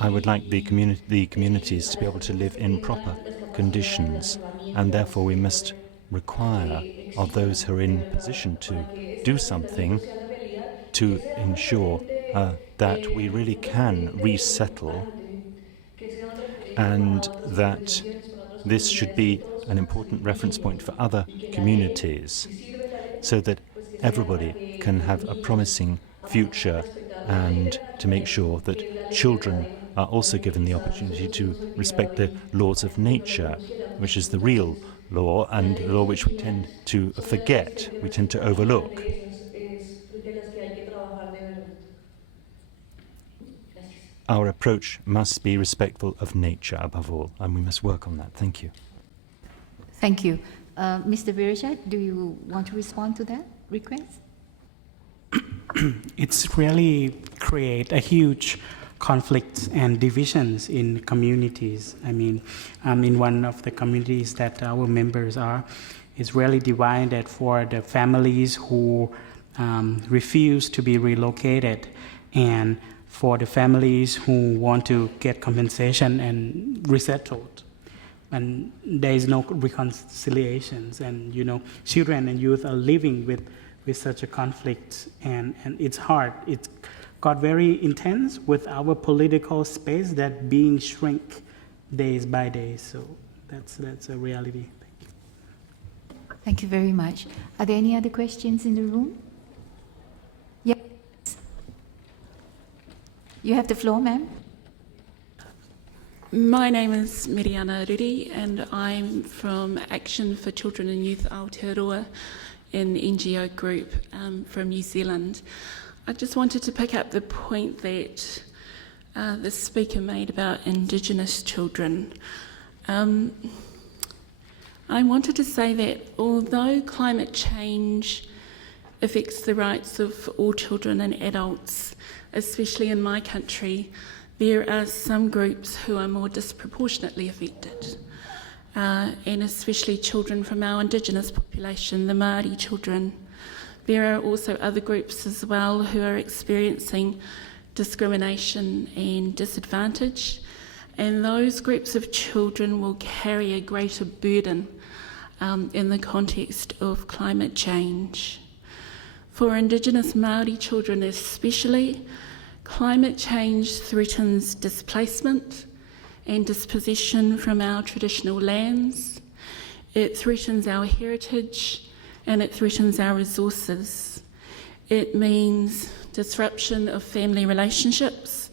I would like the communities to be able to live in proper conditions, and therefore we must require of those who are in position to do something to ensure that we really can resettle, and that this should be an important reference point for other communities, so that everybody can have a promising future, and to make sure that children are also given the opportunity to respect the laws of nature, which is the real law, and the law which we tend to forget, we tend to overlook. Our approach must be respectful of nature above all, and we must work on that. Thank you. Thank you. Mr. Virajat, do you want to respond to that request? It's really create a huge conflicts and divisions in communities. I mean, in one of the communities that our members are, it's really divided for the families who refuse to be relocated, and for the families who want to get compensation and resettled. And there is no reconciliations, and children and youth are living with such a conflict, and it's hard. It's got very intense with our political space that being shrink days by day. So that's a reality. Thank you. Thank you very much. Are there any other questions in the room? Yes. You have the floor, ma'am. My name is Miriana Ruri, and I'm from Action for Children and Youth Aotearoa, an NGO group from New Zealand. I just wanted to pick up the point that the speaker made about Indigenous children. I wanted to say that although climate change affects the rights of all children and adults, especially in my country, there are some groups who are more disproportionately affected, and especially children from our Indigenous population, the Māori children. There are also other groups as well who are experiencing discrimination and disadvantage, and those groups of children will carry a greater burden in the context of climate change. For Indigenous Māori children especially, climate change threatens displacement and dispossession from our traditional lands. It threatens our heritage and it threatens our resources. It means disruption of family relationships,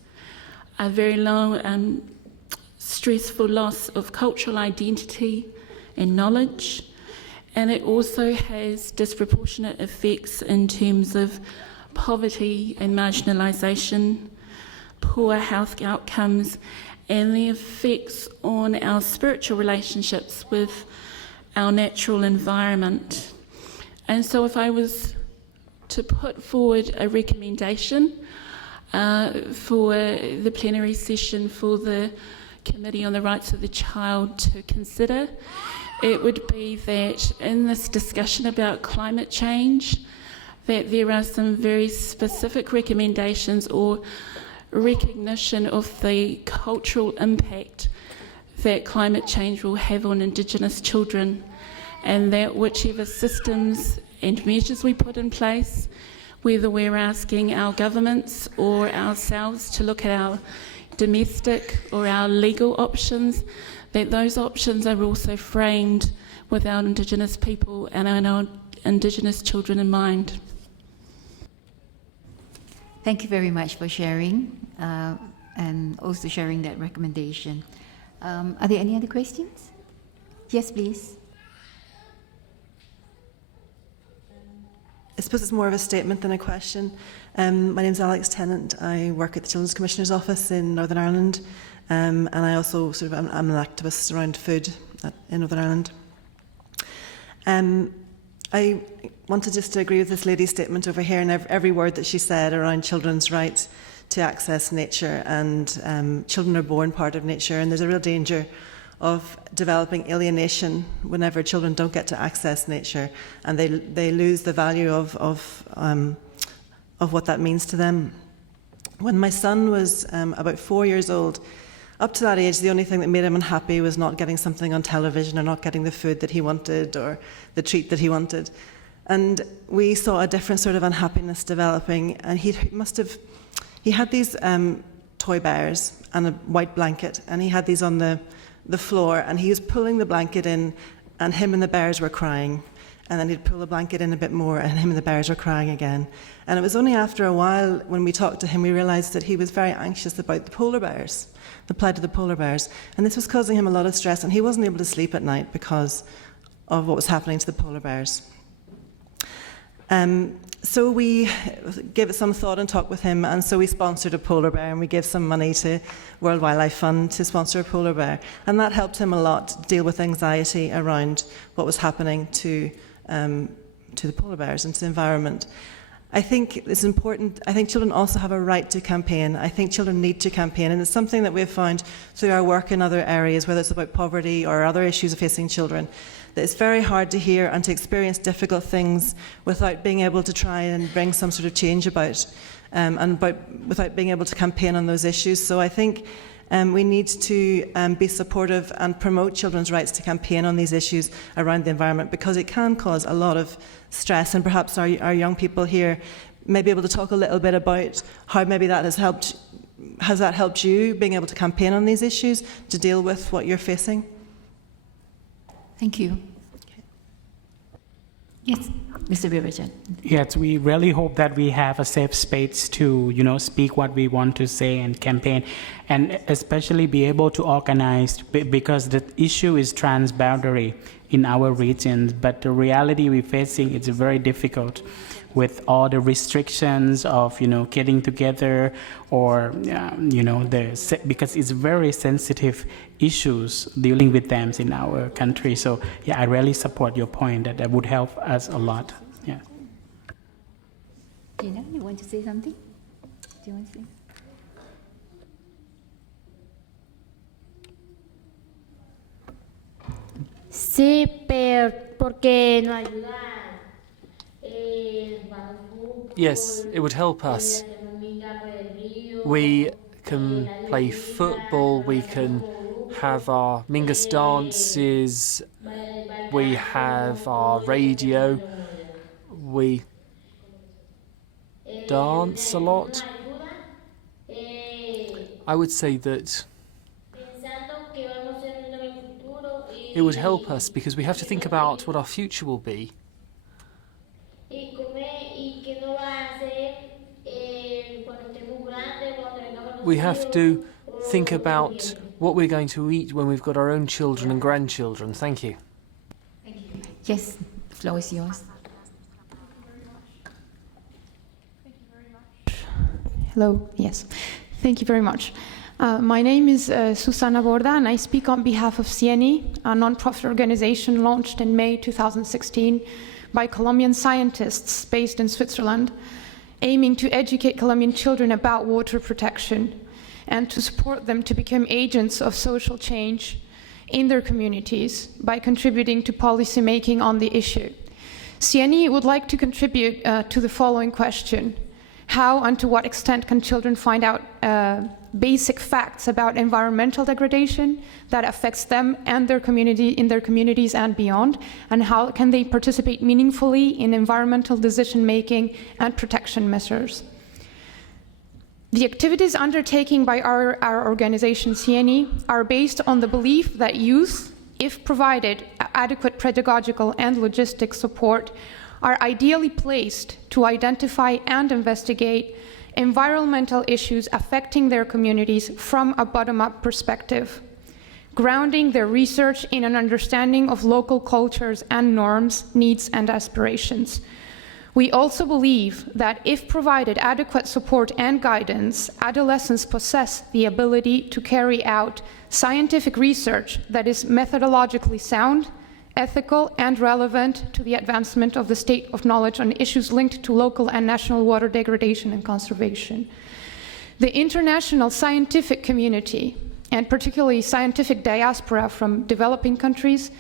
a very long and stressful loss of cultural identity and knowledge, and it also has disproportionate effects in terms of poverty and marginalisation, poor health outcomes, and the effects on our spiritual relationships with our natural environment. And so if I was to put forward a recommendation for the plenary session for the Committee on the Rights of the Child to consider, it would be that in this discussion about climate change, that there are some very specific recommendations or recognition of the cultural impact that climate change will have on Indigenous children, and that whichever systems and measures we put in place, whether we're asking our governments or ourselves to look at our domestic or our legal options, that those options are also framed with our Indigenous people and our Indigenous children in mind. Thank you very much for sharing and also sharing that recommendation. Are there any other questions? Yes, please. I suppose it's more of a statement than a question. My name is Alex Tennant. I work at the Children's Commissioner's Office in Northern Ireland, and I also I'm an activist around food in Northern Ireland. I wanted just to agree with this lady's statement over here and every word that she said around children's right to access nature, and children are born part of nature, and there's a real danger of developing alienation whenever children don't get to access nature, and they lose the value of what that means to them. When my son was about 4 years old, up to that age, the only thing that made him unhappy was not getting something on television or not getting the food that he wanted or the treat that he wanted. And we saw a different sort of unhappiness developing, and he had these toy bears and a white blanket, and he had these on the floor, and he was pulling the blanket in, and him and the bears were crying. and then he'd pull the blanket in a bit more, and him and the bears were crying again. And it was only after a while, when we talked to him, we realised that he was very anxious about the polar bears, the plight of the polar bears. And this was causing him a lot of stress, and he wasn't able to sleep at night because of what was happening to the polar bears. So we gave it some thought and talked with him, and so we sponsored a polar bear, and we gave some money to World Wildlife Fund to sponsor a polar bear. And that helped him a lot to deal with anxiety around what was happening to the polar bears and to the environment. I think it's important. I think children also have a right to campaign. I think children need to campaign, and it's something that we've found through our work in other areas, whether it's about poverty or other issues facing children, that it's very hard to hear and to experience difficult things without being able to try and bring some sort of change about, without being able to campaign on those issues. So I think we need to be supportive and promote children's rights to campaign on these issues around the environment, because it can cause a lot of stress, and perhaps our young people here may be able to talk a little bit about how maybe that has helped. Has that helped you being able to campaign on these issues, to deal with what you're facing? Thank you. Okay. Yes, Mr. Birbajan. Yes, we really hope that we have a safe space to, speak what we want to say and campaign, and especially be able to organize, because the issue is transboundary in our regions, but the reality we're facing is very difficult with all the restrictions of, getting together, or, because it's very sensitive issues dealing with them in our country. So, yeah, I really support your point that would help us a lot. Yeah. Gina, you want to say something? Do you want to say? Sí, porque nos ayuda. Yes, it would help us. We can play football, we can have our Mingus dances, we have our radio, we dance a lot. I would say that it would help us because we have to think about what our future will be. We have to think about what we're going to eat when we've got our own children and grandchildren. Thank you. Thank you. Yes, the floor is yours. Hello, yes. Thank you very much. My name is Susana Borda, and I speak on behalf of CIENI, a non-profit organization launched in May 2016 by Colombian scientists based in Switzerland, aiming to educate Colombian children about water protection and to support them to become agents of social change in their communities by contributing to policy making on the issue. CIENI would like to contribute to the following question: how and to what extent can children find out basic facts about environmental degradation that affects them and their community, in their communities and beyond, and how can they participate meaningfully in environmental decision making and protection measures? The activities undertaken by our organization CIENI are based on the belief that youth, if provided adequate pedagogical and logistic support, are ideally placed to identify and investigate environmental issues affecting their communities from a bottom-up perspective, grounding their research in an understanding of local cultures and norms, needs and aspirations. We also believe that if provided adequate support and guidance, adolescents possess the ability to carry out scientific research that is methodologically sound, ethical and relevant to the advancement of the state of knowledge on issues linked to local and national water degradation and conservation. The international scientific community, and particularly scientific diaspora from developing countries,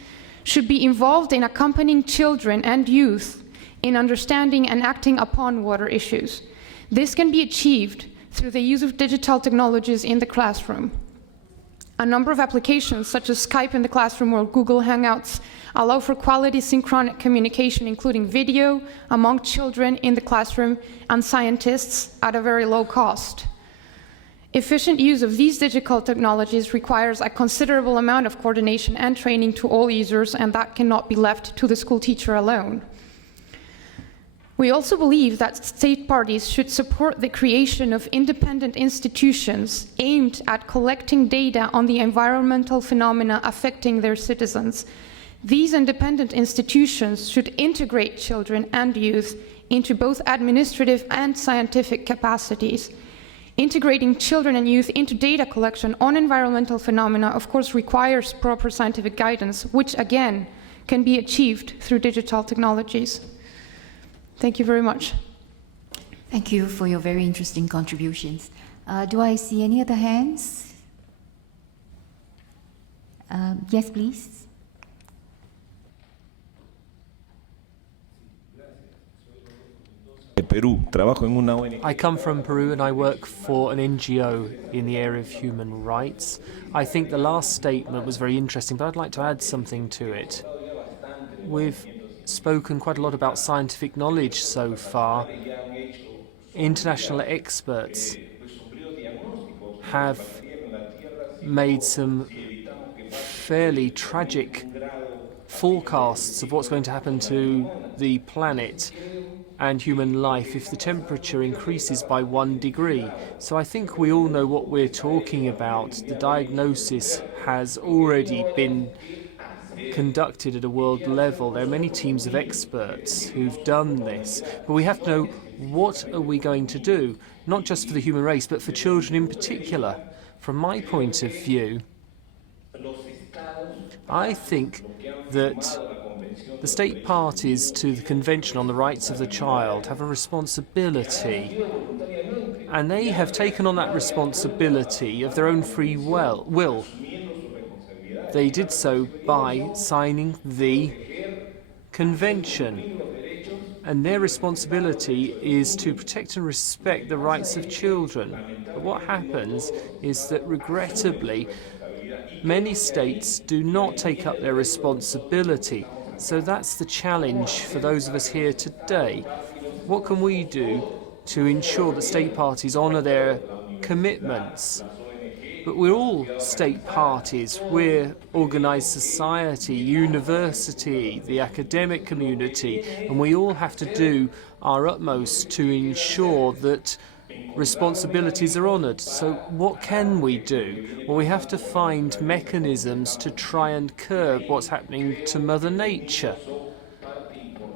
should be involved in accompanying children and youth in understanding and acting upon water issues. This can be achieved through the use of digital technologies in the classroom. A number of applications, such as Skype in the classroom or Google Hangouts, allow for quality synchronic communication, including video, among children in the classroom and scientists at a very low cost. Efficient use of these digital technologies requires a considerable amount of coordination and training to all users, and that cannot be left to the school teacher alone. We also believe that state parties should support the creation of independent institutions aimed at collecting data on the environmental phenomena affecting their citizens. These independent institutions should integrate children and youth into both administrative and scientific capacities. Integrating children and youth into data collection on environmental phenomena, of course, requires proper scientific guidance, which again can be achieved through digital technologies. Thank you very much. Thank you for your very interesting contributions. Do I see any other hands? Yes, please. I come from Peru and I work for an NGO in the area of human rights. I think the last statement was very interesting, but I'd like to add something to it. We've spoken quite a lot about scientific knowledge so far. International experts have made some fairly tragic forecasts of what's going to happen to the planet and human life if the temperature increases by 1 degree. So I think we all know what we're talking about. The diagnosis has already been conducted at a world level. There are many teams of experts who've done this, but we have to know, what are we going to do, not just for the human race, but for children in particular. From my point of view, I think that the state parties to the Convention on the Rights of the Child have a responsibility, and they have taken on that responsibility of their own free will. They did so by signing the Convention, and their responsibility is to protect and respect the rights of children. But what happens is that, regrettably, many states do not take up their responsibility. So that's the challenge for those of us here today. What can we do to ensure that state parties honour their commitments? But we're all state parties. We're organised society, university, the academic community, and we all have to do our utmost to ensure that responsibilities are honoured. So what can we do? Well, we have to find mechanisms to try and curb what's happening to Mother Nature.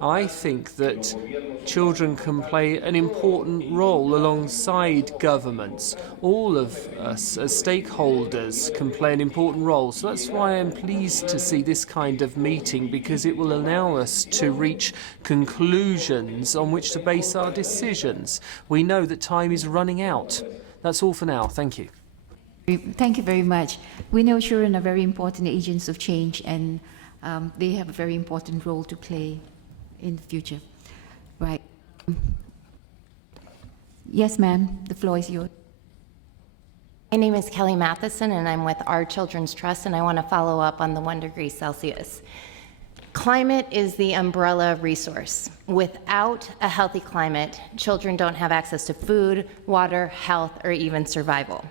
I think that children can play an important role alongside governments. All of us as stakeholders can play an important role. So that's why I'm pleased to see this kind of meeting, because it will allow us to reach conclusions on which to base our decisions. We know that time is running out. That's all for now. Thank you. Thank you very much. We know children are very important agents of change, and they have a very important role to play in the future. Right. Yes, ma'am, the floor is yours. My name is Kelly Matheson, and I'm with Our Children's Trust, and I want to follow up on the 1 degree Celsius. Climate is the umbrella resource. Without a healthy climate, children don't have access to food, water, health, or even survival.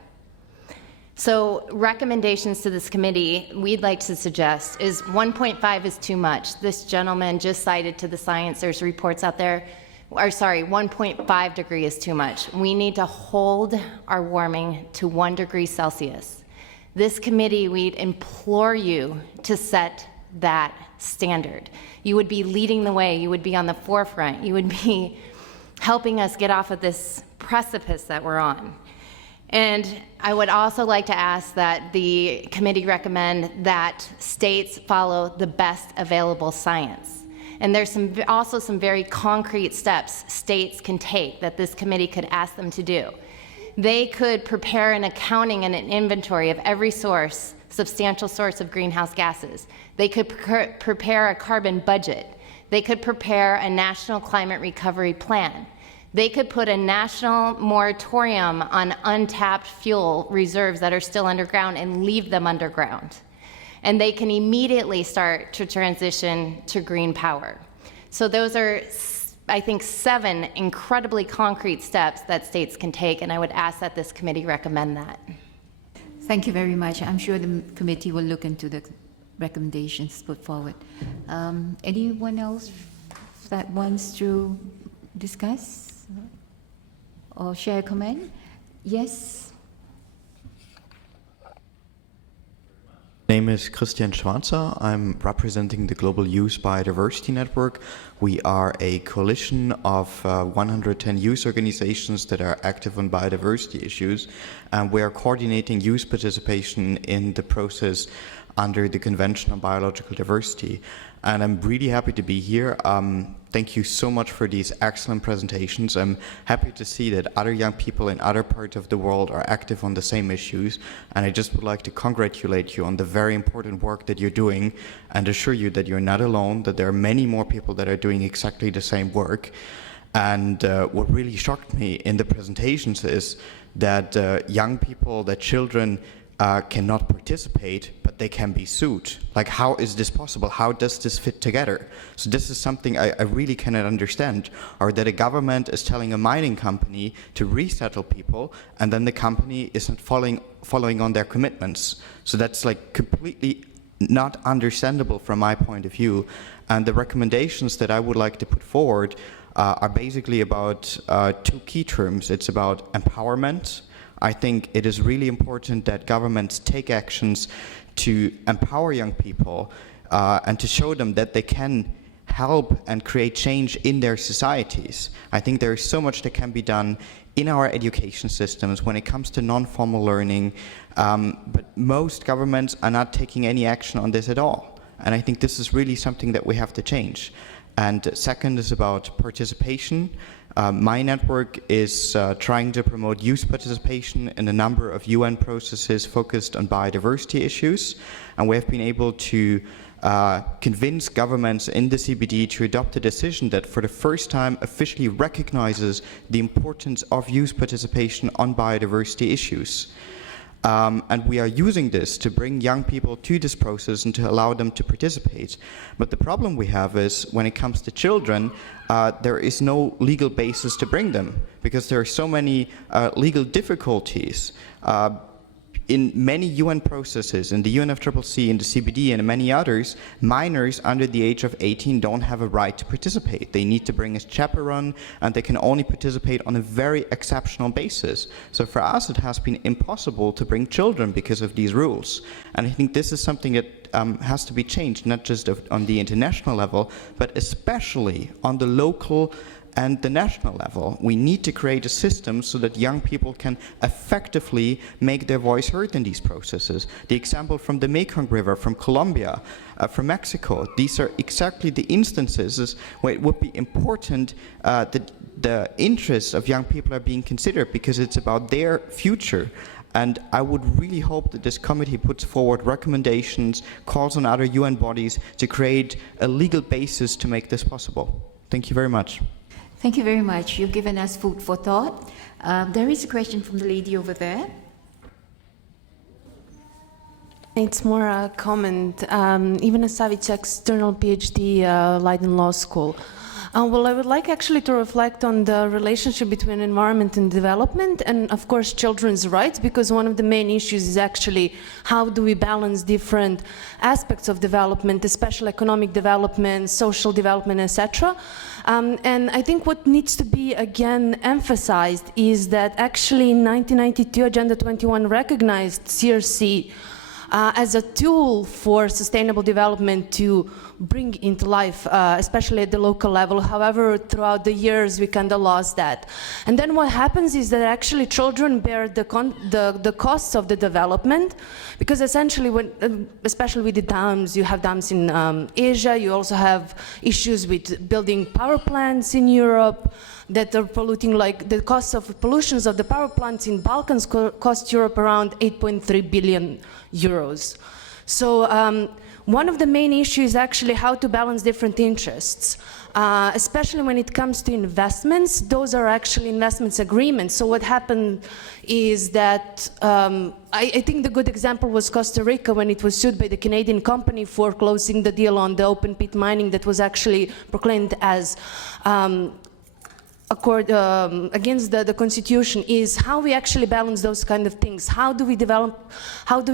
So recommendations to this committee we'd like to suggest is 1.5 is too much. This gentleman just cited to the science, there's reports out there, 1.5 degree is too much. We need to hold our warming to 1 degree Celsius. This committee, we'd implore you to set that standard. You would be leading the way, you would be on the forefront, you would be helping us get off of this precipice that we're on. And I would also like to ask that the committee recommend that states follow the best available science. And there's also some very concrete steps states can take that this committee could ask them to do. They could prepare an accounting and an inventory of every substantial source of greenhouse gases. They could prepare a carbon budget. They could prepare a national climate recovery plan. They could put a national moratorium on untapped fuel reserves that are still underground and leave them underground. And they can immediately start to transition to green power. So those are I think, 7 incredibly concrete steps that states can take, and I would ask that this committee recommend that. Thank you very much. I'm sure the committee will look into the recommendations put forward. Anyone else that wants to discuss or share a comment? Yes. My name is Christian Schwarzer. I'm representing the Global Youth Biodiversity Network. We are a coalition of 110 youth organizations that are active on biodiversity issues, and we are coordinating youth participation in the process under the Convention on Biological Diversity. And I'm really happy to be here. Thank you so much for these excellent presentations. I'm happy to see that other young people in other parts of the world are active on the same issues. And I just would like to congratulate you on the very important work that you're doing and assure you that you're not alone, that there are many more people that are doing exactly the same work. And what really shocked me in the presentations is that young people, that children, cannot participate, but they can be sued. Like, how is this possible? How does this fit together? So this is something I really cannot understand. Or that a government is telling a mining company to resettle people, and then the company isn't following on their commitments. So that's like completely not understandable from my point of view. And the recommendations that I would like to put forward are basically about 2 key terms. It's about empowerment. I think it is really important that governments take actions to empower young people and to show them that they can help and create change in their societies. I think there is so much that can be done in our education systems when it comes to non-formal learning, but most governments are not taking any action on this at all. And I think this is really something that we have to change. And second is about participation. My network is trying to promote youth participation in a number of UN processes focused on biodiversity issues, and we have been able to convince governments in the CBD to adopt a decision that for the first time officially recognizes the importance of youth participation on biodiversity issues. And we are using this to bring young people to this process and to allow them to participate. But the problem we have is when it comes to children, there is no legal basis to bring them because there are so many legal difficulties. In many UN processes, in the UNFCCC, in the CBD, and in many others, minors under the age of 18 don't have a right to participate. They need to bring a chaperone, and they can only participate on a very exceptional basis. So for us, it has been impossible to bring children because of these rules. And I think this is something that has to be changed, not just on the international level, but especially on the local and the national level. We need to create a system so that young people can effectively make their voice heard in these processes. The example from the Mekong River, from Colombia, from Mexico, these are exactly the instances where it would be important that the interests of young people are being considered because it's about their future. And I would really hope that this committee puts forward recommendations, calls on other UN bodies to create a legal basis to make this possible. Thank you very much. Thank you very much. You've given us food for thought. There is a question from the lady over there. It's more a comment. Ivana Savic, external PhD, Leiden Law School. Well, I would like actually to reflect on the relationship between environment and development and, of course, children's rights, because one of the main issues is actually how do we balance different aspects of development, especially economic development, social development, etc. And I think what needs to be, again, emphasized is that actually in 1992, Agenda 21 recognized CRC as a tool for sustainable development to bring into life, especially at the local level. However, throughout the years, we kind of lost that. And then what happens is that actually children bear the costs of the development, because essentially, when, especially with the dams, you have dams in Asia, you also have issues with building power plants in Europe that are polluting, like the cost of pollutions of the power plants in Balkans cost Europe around 8.3 billion euros. So one of the main issues is actually how to balance different interests. Especially when it comes to investments, those are actually investments agreements. So what happened is that I think the good example was Costa Rica when it was sued by the Canadian company for closing the deal on the open pit mining that was actually proclaimed as against the constitution, is how we actually balance those kind of things. How do we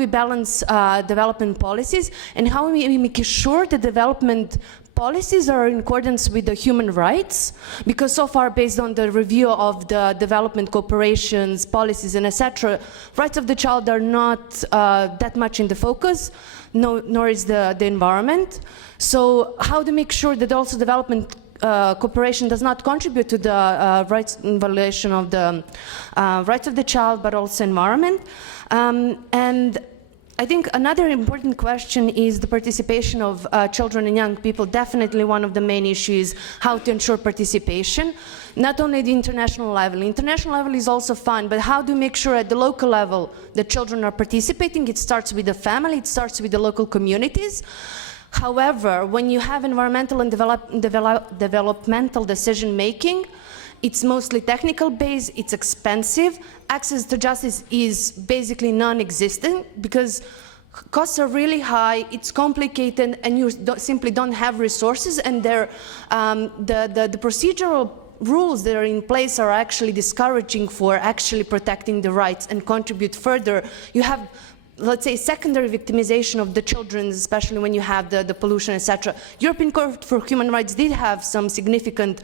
balance development policies, and how we make sure the development policies are in accordance with the human rights? Because so far, based on the review of the development cooperations, policies, and etc., rights of the child are not that much in the focus, nor is the environment. So how to make sure that also development cooperation does not contribute to the rights in violation of the rights of the child, but also environment. And I think another important question is the participation of children and young people. Definitely one of the main issues, how to ensure participation, not only at the international level. International level is also fun, but how do you make sure at the local level that children are participating? It starts with the family, it starts with the local communities. However, when you have environmental and developmental decision making, it's mostly technical based, it's expensive, access to justice is basically non-existent because costs are really high, it's complicated, and you simply don't have resources, and the procedural rules that are in place are actually discouraging for actually protecting the rights and contribute further. You have, let's say, secondary victimization of the children, especially when you have the pollution, etc. European Court for Human Rights did have some significant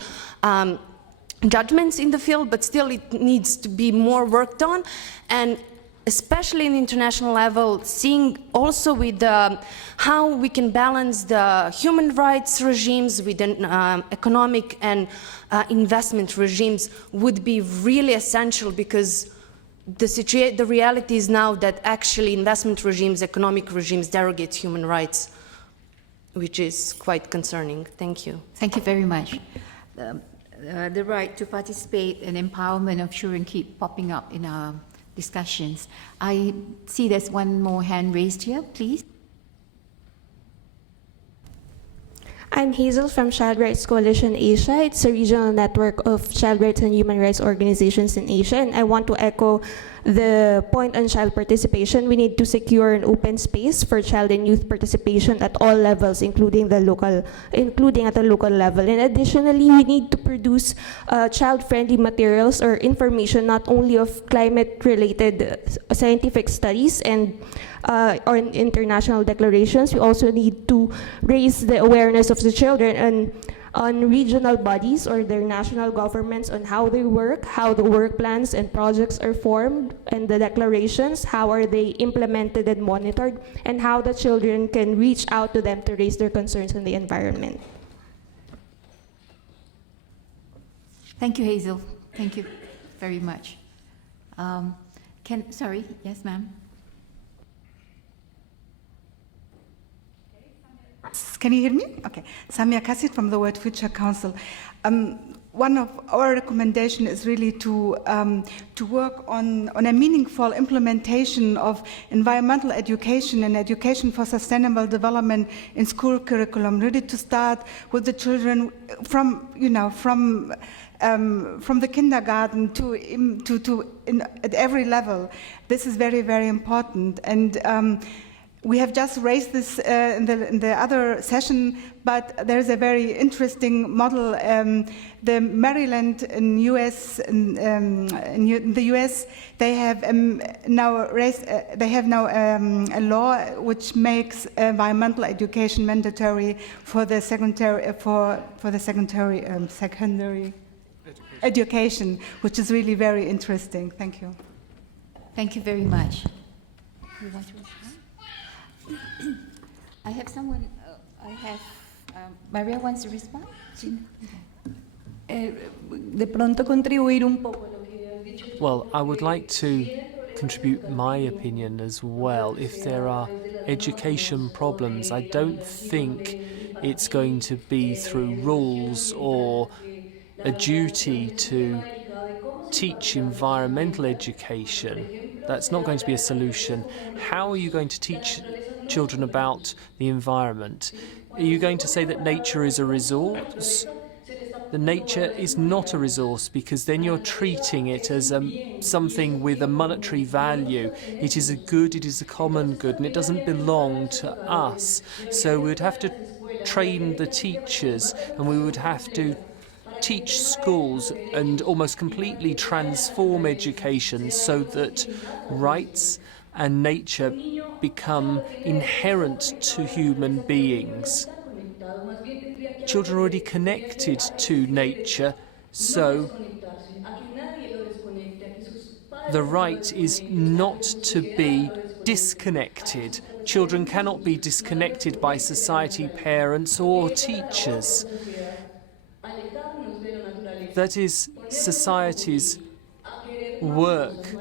judgments in the field, but still it needs to be more worked on, and especially in the international level, seeing also with how we can balance the human rights regimes with economic and investment regimes would be really essential, because the reality is now that actually investment regimes, economic regimes derogate human rights, which is quite concerning. Thank you. Thank you very much. The right to participate and empowerment of children keep popping up in our discussions. I see there's one more hand raised here, please. I'm Hazel from Child Rights Coalition Asia. It's a regional network of child rights and human rights organizations in Asia, and I want to echo the point on child participation. We need to secure an open space for child and youth participation at all levels, including at the local level. And additionally, we need to produce child-friendly materials or information, not only of climate-related scientific studies and or international declarations. We also need to raise the awareness of the children and on regional bodies or their national governments on how they work, how the work plans and projects are formed, and the declarations, how are they implemented and monitored, and how the children can reach out to them to raise their concerns on the environment. Thank you, Hazel. Thank you very much. Sorry, yes, ma'am. Can you hear me? Okay. Samia Kassit from the World Future Council. One of our recommendations is really to work on a meaningful implementation of environmental education and education for sustainable development in school curriculum. Really to start with the children from the kindergarten at every level. This is very, very important. And we have just raised this in the other session, but there's a very interesting model. The Maryland in US, in the US, they have now a law which makes environmental education mandatory for the secondary education, which is really very interesting. Thank you. Thank you very much. You want to respond? I have someone, Maria wants to respond. De pronto contribuir un poco. Well, I would like to contribute my opinion as well. If there are education problems, I don't think it's going to be through rules or a duty to teach environmental education. That's not going to be a solution. How are you going to teach children about the environment. Are you going to say that nature is a resource? The nature is not a resource, because then you're treating it as something with a monetary value. It is a good, it is a common good, and it doesn't belong to us. So we would have to train the teachers, and we would have to teach schools and almost completely transform education so that rights and nature become inherent to human beings. Children are already connected to nature, so the right is not to be disconnected. Children cannot be disconnected by society, parents or teachers. That is society's work.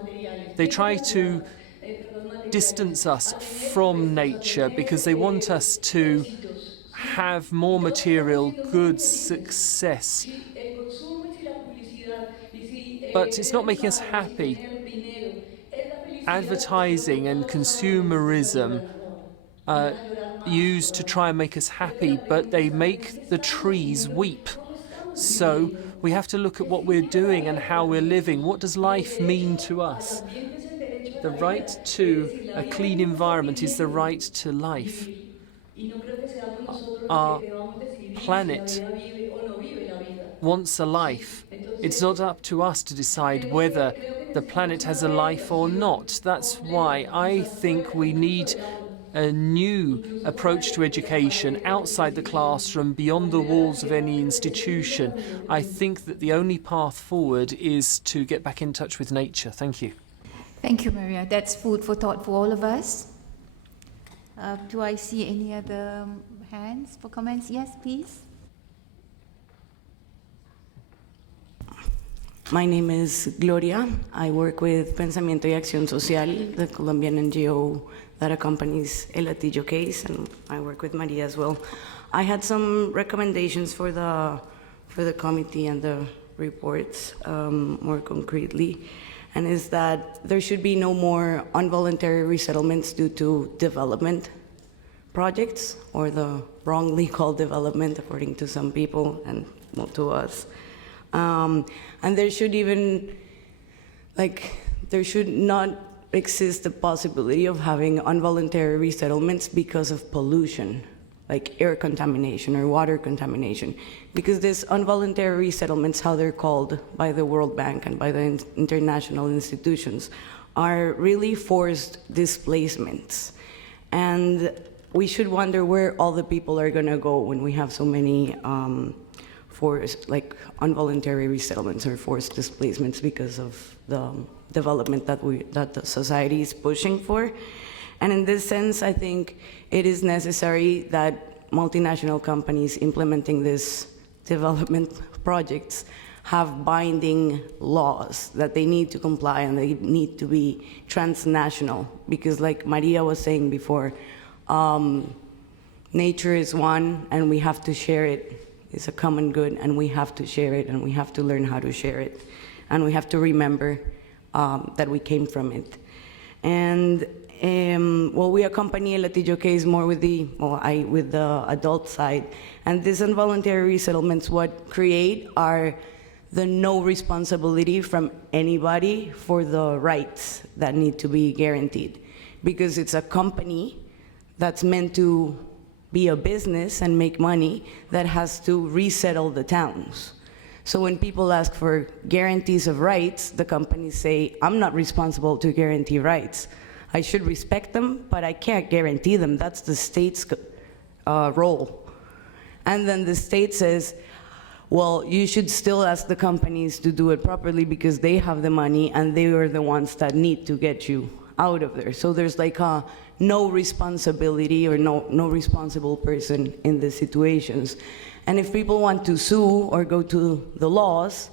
They try to distance us from nature because they want us to have more material goods, success. But it's not making us happy. Advertising and consumerism are used to try and make us happy, but they make the trees weep. So we have to look at what we're doing and how we're living. What does life mean to us? The right to a clean environment is the right to life. Our planet wants a life. It's not up to us to decide whether the planet has a life or not. That's why I think we need a new approach to education outside the classroom, beyond the walls of any institution. I think that the only path forward is to get back in touch with nature. Thank you. Thank you, Maria. That's food for thought for all of us. Do I see any other hands for comments? Yes, please. My name is Gloria. I work with Pensamiento y Acción Social, the Colombian NGO that accompanies El Latillo case, and I work with Maria as well. I had some recommendations for the committee and the reports more concretely, and is that there should be no more involuntary resettlements due to development projects, or the wrongly called development according to some people and not to us. And there should even, there should not exist the possibility of having involuntary resettlements because of pollution, like air contamination or water contamination. Because these involuntary resettlements, how they're called by the World Bank and by the international institutions, are really forced displacements. And we should wonder where all the people are gonna go when we have so many involuntary resettlements or forced displacements because of the development that the society is pushing for. And in this sense, I think it is necessary that multinational companies implementing these development projects have binding laws that they need to comply, and they need to be transnational, because like Maria was saying before, nature is one and we have to share it. It's a common good, and we have to share it, and we have to learn how to share it, and we have to remember that we came from it. And we accompany El Latillo case more with the adult side, and these involuntary resettlements, what create are the no responsibility from anybody for the rights that need to be guaranteed, because it's a company that's meant to be a business and make money that has to resettle the towns. So when people ask for guarantees of rights, the companies say, I'm not responsible to guarantee rights. I should respect them, but I can't guarantee them. That's the state's role. And then the state says, well, you should still ask the companies to do it properly because they have the money and they are the ones that need to get you out of there. So there's like a no responsibility or no responsible person in the situations. And if people want to sue or go to the laws,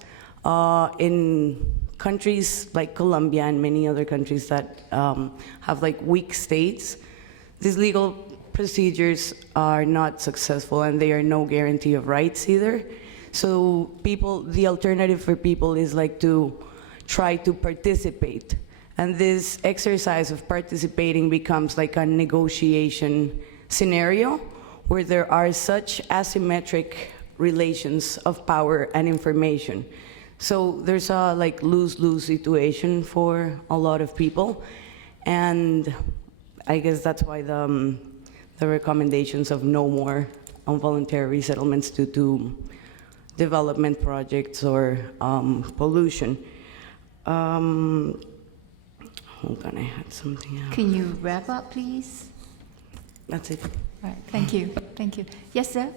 in countries like Colombia and many other countries that have like weak states, these legal procedures are not successful, and they are no guarantee of rights either. So the alternative for people is like to try to participate And this exercise of participating becomes like a negotiation scenario where there are such asymmetric relations of power and information. So there's a like lose-lose situation for a lot of people. And I guess that's why the recommendations of no more involuntary resettlements due to development projects or pollution. Hold on, I had something else. Can you wrap up, please? That's it. Right. Thank you. Thank you. Yes, sir.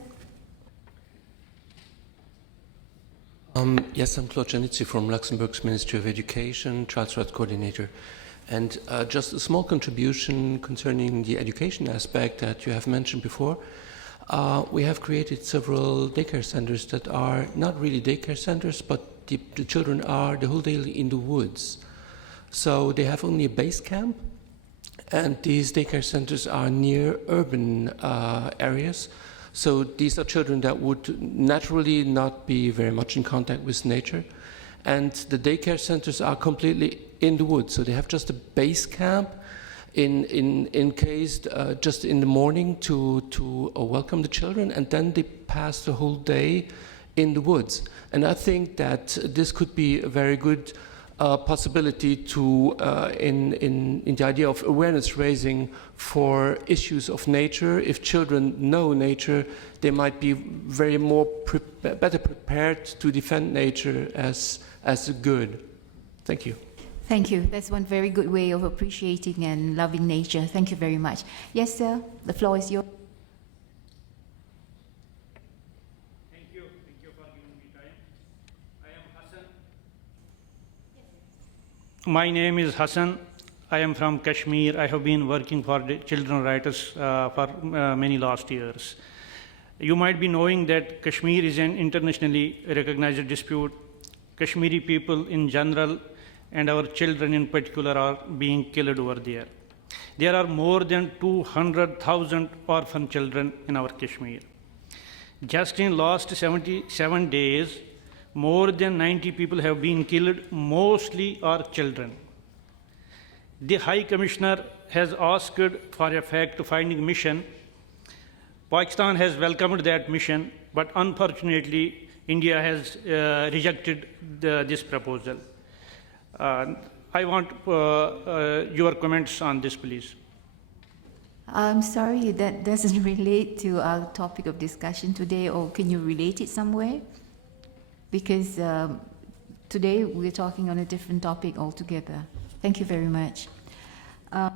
Yes, I'm Claude Janizzi from Luxembourg's Ministry of Education, Child's Rights Coordinator. And just a small contribution concerning the education aspect that you have mentioned before. We have created several daycare centers that are not really daycare centers, but the children are the whole day in the woods. So they have only a base camp, and these daycare centers are near urban areas. So these are children that would naturally not be very much in contact with nature. And the daycare centers are completely in the woods. So they have just a base camp encased just in the morning to welcome the children, and then they pass the whole day in the woods. And I think that this could be a very good possibility to, in the idea of awareness raising for issues of nature. If children know nature, they might be very better prepared to defend nature as a good. Thank you. Thank you. That's one very good way of appreciating and loving nature. Thank you very much. Yes, sir. The floor is yours. Thank you. Thank you for giving me time. I am Hassan. My name is Hassan. I am from Kashmir. I have been working for the children's rights for many last years. You might be knowing that Kashmir is an internationally recognized dispute. Kashmiri people in general and our children in particular are being killed over there. There are more than 200,000 orphan children in our Kashmir. Just in last 77 days, more than 90 people have been killed, mostly are children. The High Commissioner has asked for a fact-finding mission. Pakistan has welcomed that mission, but unfortunately, India has rejected this proposal. I want your comments on this, please. I'm sorry, that doesn't relate to our topic of discussion today, or can you relate it somewhere? Because today we're talking on a different topic altogether. Thank you very much. I'd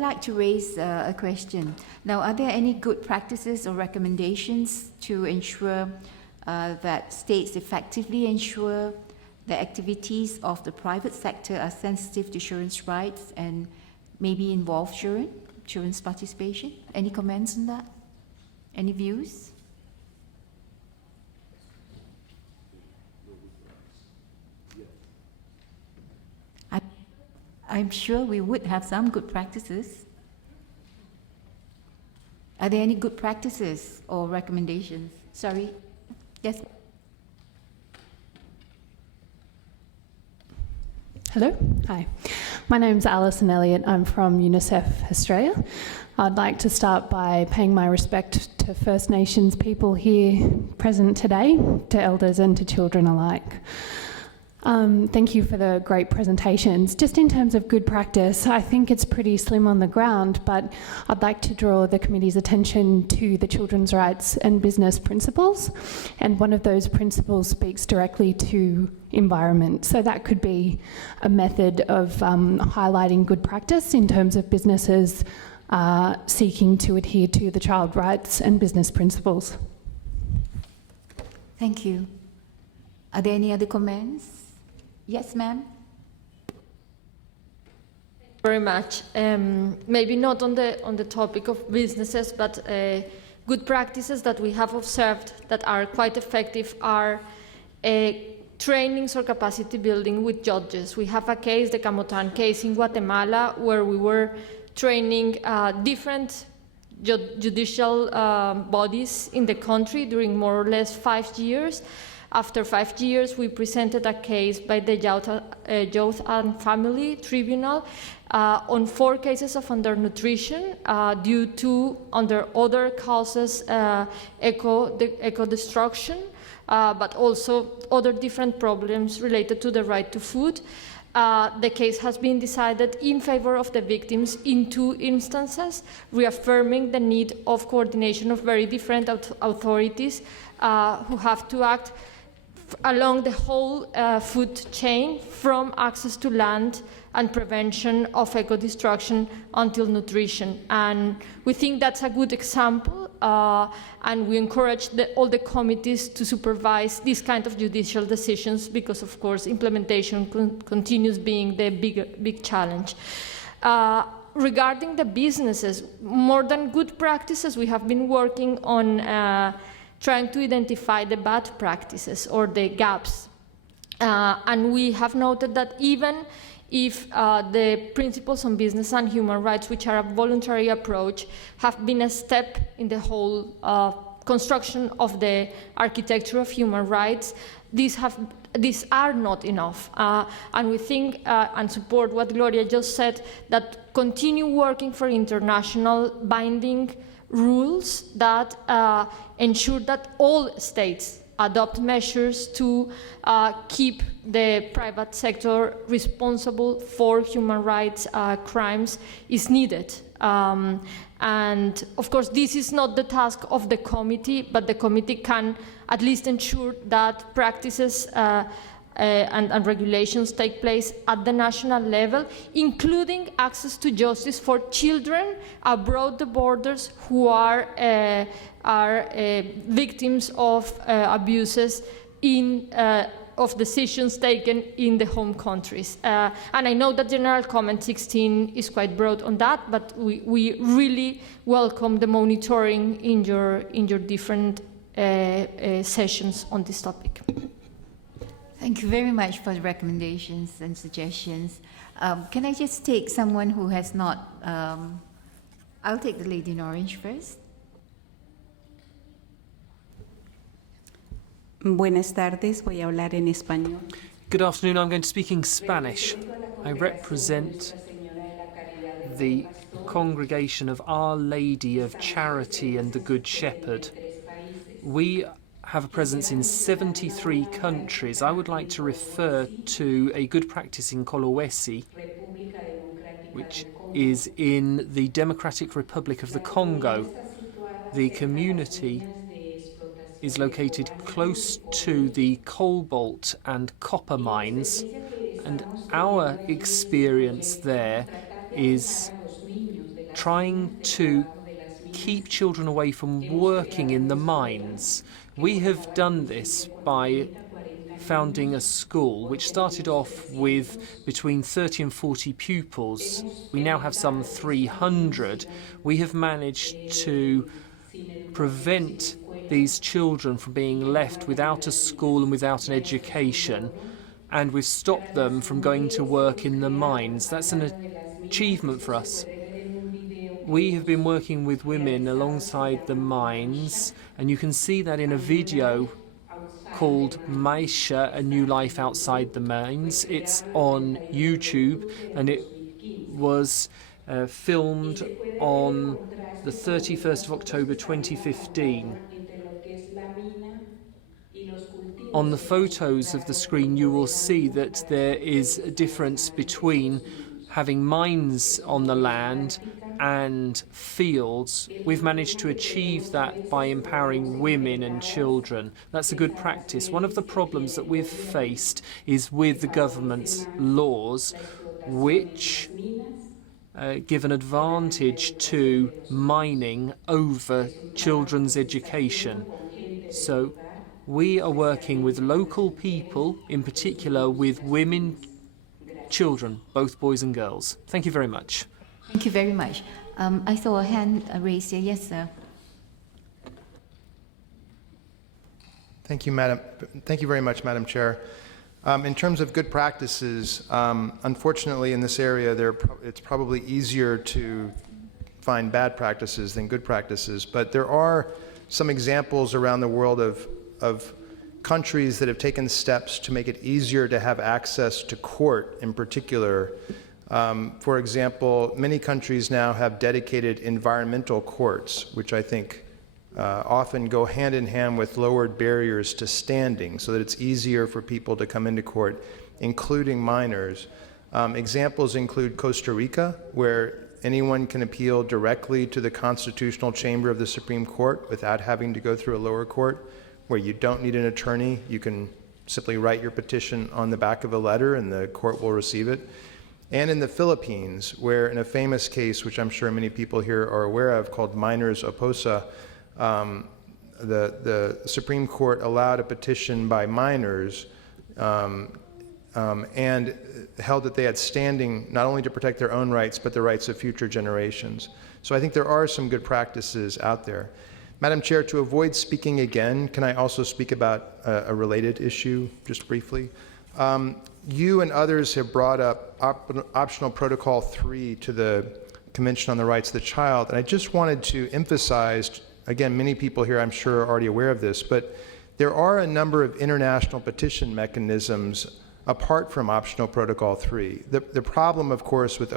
like to raise a question. Now, are there any good practices or recommendations to ensure that states effectively ensure the activities of the private sector are sensitive to children's rights and maybe involve children's participation? Any comments on that? Any views? I'm sure we would have some good practices. Are there any good practices or recommendations? Sorry. Yes. Hello. Hi. My name's Alison Elliott. I'm from UNICEF Australia. I'd like to start by paying my respect to First Nations people here present today, to elders and to children alike. Thank you for the great presentations. Just in terms of good practice, I think it's pretty slim on the ground, but I'd like to draw the committee's attention to the children's rights and business principles. And one of those principles speaks directly to environment. So that could be a method of highlighting good practice in terms of businesses seeking to adhere to the child rights and business principles. Thank you. Are there any other comments? Yes, ma'am. Very much. Maybe not on the topic of businesses, but good practices that we have observed that are quite effective are trainings or capacity building with judges. We have a case, the Camotan case in Guatemala, where we were training different judicial bodies in the country during more or less 5 years. After 5 years, we presented a case by the Youth and Family Tribunal on 4 cases of undernutrition due to, under other causes, eco-destruction, but also other different problems related to the right to food. The case has been decided in favor of the victims in 2 instances, reaffirming the need of coordination of very different authorities who have to act along the whole food chain, from access to land and prevention of eco-destruction until nutrition. And we think that's a good example, and we encourage all the committees to supervise these kind of judicial decisions, because of course implementation continues being the big challenge. Regarding the businesses, more than good practices, we have been working on trying to identify the bad practices or the gaps. And we have noted that even if the principles on business and human rights, which are a voluntary approach, have been a step in the whole construction of the architecture of human rights, these are not enough. And we think and support what Gloria just said, that continue working for international binding rules that ensure that all states adopt measures to keep the private sector responsible for human rights crimes is needed. And of course, this is not the task of the committee, but the committee can at least ensure that practices and regulations take place at the national level, including access to justice for children abroad the borders who are victims of abuses of decisions taken in the home countries. And I know that General Comment 16 is quite broad on that, but we really welcome the monitoring in your different sessions on this topic. Thank you very much for the recommendations and suggestions. Can I just take someone who has not... I'll take the lady in orange first. Buenas tardes, voy a hablar en español. Good afternoon, I'm going to speak in Spanish. I represent the congregation of Our Lady of Charity and the Good Shepherd. We have a presence in 73 countries. I would like to refer to a good practice in Kolwezi, which is in the Democratic Republic of the Congo. The community is located close to the cobalt and copper mines, and our experience there is trying to keep children away from working in the mines. We have done this by founding a school which started off with between 30 and 40 pupils. We now have some 300. We have managed to prevent these children from being left without a school and without an education, and we've stopped them from going to work in the mines. That's an achievement for us. We have been working with women alongside the mines, and you can see that in a video called Maisha, A New Life Outside the Mines. It's on YouTube, and it was filmed on the 31st of October 2015. On the photos of the screen, you will see that there is a difference between having mines on the land and fields. We've managed to achieve that by empowering women and children. That's a good practice. One of the problems that we've faced is with the government's laws, which give an advantage to mining over children's education. So we are working with local people, in particular with women, children, both boys and girls. Thank you very much. Thank you very much. I saw a hand raised here. Yes, sir. Thank you, Madam. Thank you very much, Madam Chair. In terms of good practices, unfortunately in this area, it's probably easier to find bad practices than good practices, but there are some examples around the world of countries that have taken steps to make it easier to have access to court in particular. For example, many countries now have dedicated environmental courts, which I think often go hand in hand with lowered barriers to standing so that it's easier for people to come into court, including minors. Examples include Costa Rica, where anyone can appeal directly to the constitutional chamber of the Supreme Court without having to go through a lower court, where you don't need an attorney. You can simply write your petition on the back of a letter and the court will receive it. And in the Philippines, where in a famous case, which I'm sure many people here are aware of, called Minors Oposa, the Supreme Court allowed a petition by minors and held that they had standing not only to protect their own rights, but the rights of future generations. So I think there are some good practices out there. Madam Chair, to avoid speaking again, can I also speak about a related issue, just briefly? You and others have brought up Optional Protocol 3 to the Convention on the Rights of the Child, and I just wanted to emphasize, again, many people here I'm sure are already aware of this, but there are a number of international petition mechanisms apart from Optional Protocol 3. The problem, of course, with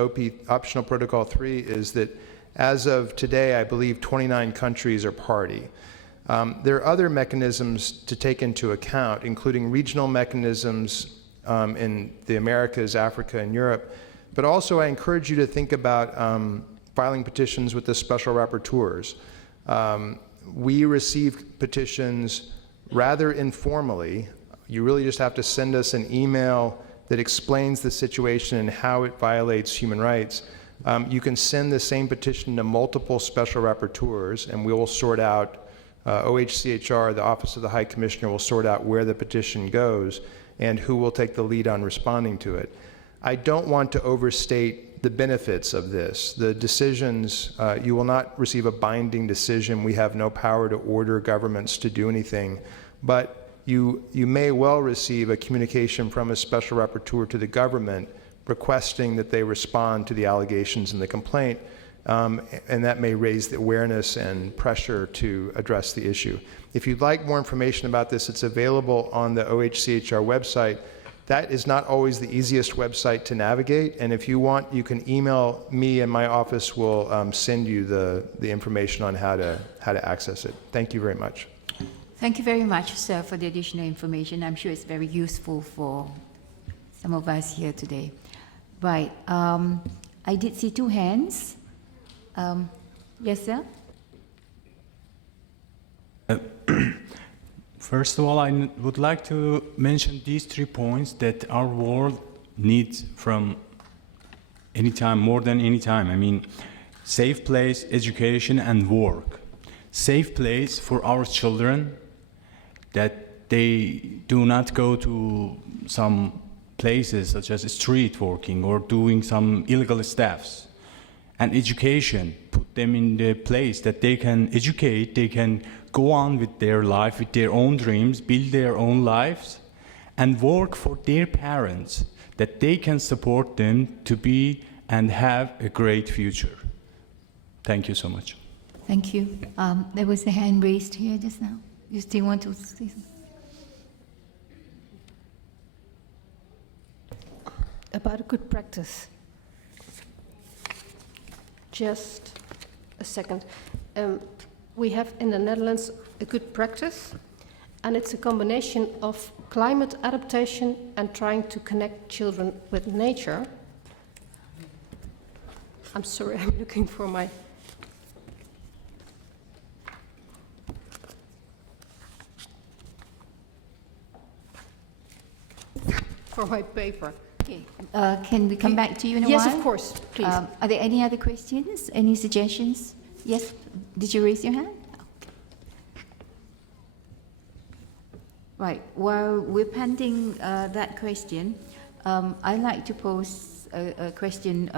Optional Protocol 3 is that as of today, I believe 29 countries are party. There are other mechanisms to take into account, including regional mechanisms in the Americas, Africa, and Europe. But also, I encourage you to think about filing petitions with the special rapporteurs. We receive petitions rather informally. You really just have to send us an email that explains the situation and how it violates human rights. You can send the same petition to multiple special rapporteurs, and we will sort out, OHCHR, the Office of the High Commissioner, will sort out where the petition goes and who will take the lead on responding to it. I don't want to overstate the benefits of this. The decisions, you will not receive a binding decision. We have no power to order governments to do anything, but you may well receive a communication from a special rapporteur to the government requesting that they respond to the allegations in the complaint, and that may raise the awareness and pressure to address the issue. If you'd like more information about this, it's available on the OHCHR website. That is not always the easiest website to navigate, and if you want, you can email me and my office will send you the information on how to access it. Thank you very much. Thank you very much, sir, for the additional information. I'm sure it's very useful for some of us here today. Right. I did see two hands. Yes, sir? First of all, I would like to mention these 3 points that our world needs from any time, more than any time. I mean, safe place, education, and work. Safe place for our children, that they do not go to some places such as street working or doing some illegal stuffs. And education, put them in the place that they can educate, they can go on with their life, with their own dreams, build their own lives, and work for their parents, that they can support them to be and have a great future. Thank you so much. Thank you. There was a hand raised here just now. You still want to say something? About good practice. Just a second. We have in the Netherlands a good practice, and it's a combination of climate adaptation and trying to connect children with nature. I'm sorry, I'm looking for my... for my paper. Okay. Can we come back to you in a while? Yes, of course, please. Are there any other questions? Any suggestions? Yes? Did you raise your hand? Okay. Right. While we're pending that question, I'd like to pose a question.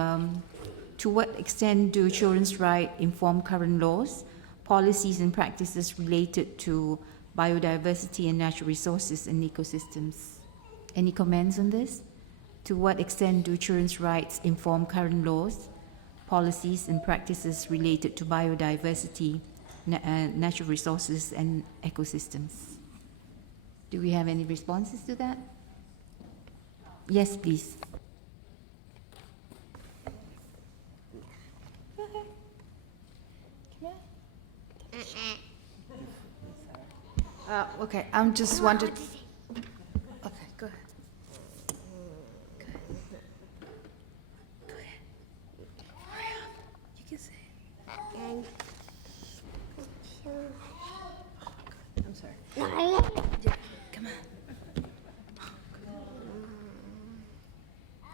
To what extent do children's rights inform current laws, policies, and practices related to biodiversity and natural resources and ecosystems? Any comments on this? To what extent do children's rights inform current laws, policies, and practices related to biodiversity, natural resources, and ecosystems? Do we have any responses to that? Yes, please. Okay, I'm just wanted. Okay, go ahead. Go ahead. You can say it. I'm sorry. Yeah, come on.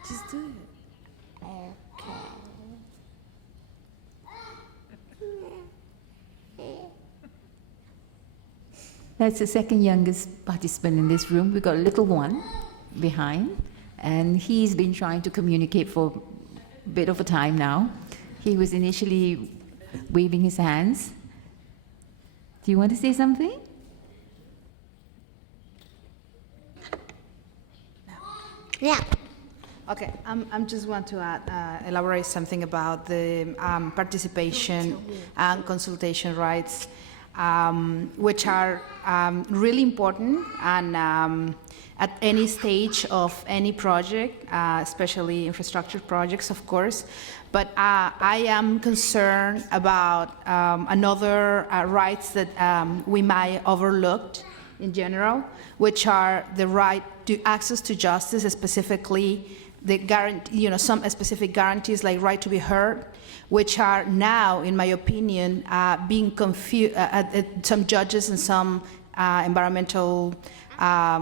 Just do it. That's the second youngest participant in this room. We've got a little one behind, and he's been trying to communicate for a bit of a time now. He was initially waving his hands. Do you want to say something? Yeah. Okay, I'm just want to elaborate something about the participation and consultation rights, which are really important and at any stage of any project, especially infrastructure projects, of course. But I am concerned about another rights that we might overlook in general, which are the right to access to justice, specifically the guarantee, some specific guarantees like right to be heard, which are now, in my opinion, being confused. Some judges and some environmental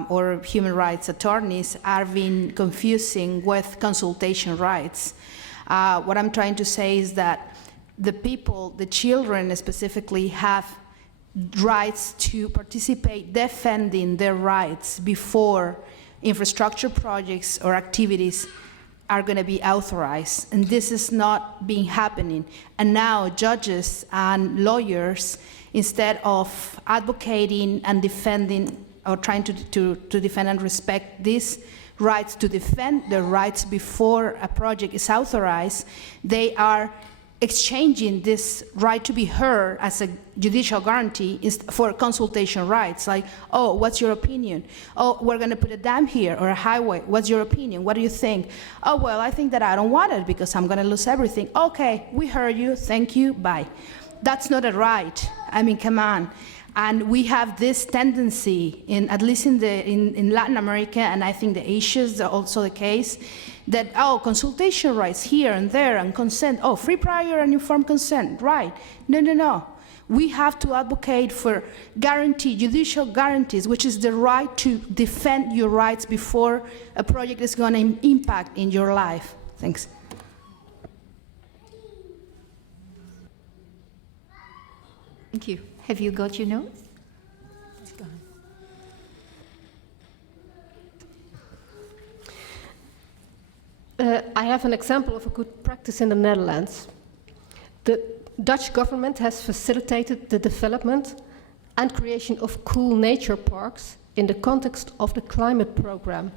or human rights attorneys are being confusing with consultation rights. What I'm trying to say is that the people, the children specifically, have rights to participate, defending their rights before infrastructure projects or activities are going to be authorized. And this is not being happening. And now judges and lawyers, instead of advocating and defending or trying to defend and respect these rights, to defend their rights before a project is authorized, they are exchanging this right to be heard as a judicial guarantee for consultation rights, like, oh, what's your opinion? Oh, we're going to put a dam here or a highway. What's your opinion? What do you think? Oh, well, I think that I don't want it because I'm going to lose everything. Okay, we heard you. Thank you. Bye. That's not a right. I mean, come on. And we have this tendency, at least in Latin America, and I think the Asia is also the case, that, oh, consultation rights here and there, and consent, oh, free, prior, and informed consent, right. No. We have to advocate for judicial guarantees, which is the right to defend your rights before a project is going to impact in your life. Thanks. Thank you. Have you got your notes? I have an example of a good practice in the Netherlands. The Dutch government has facilitated the development and creation of cool nature parks in the context of the climate program.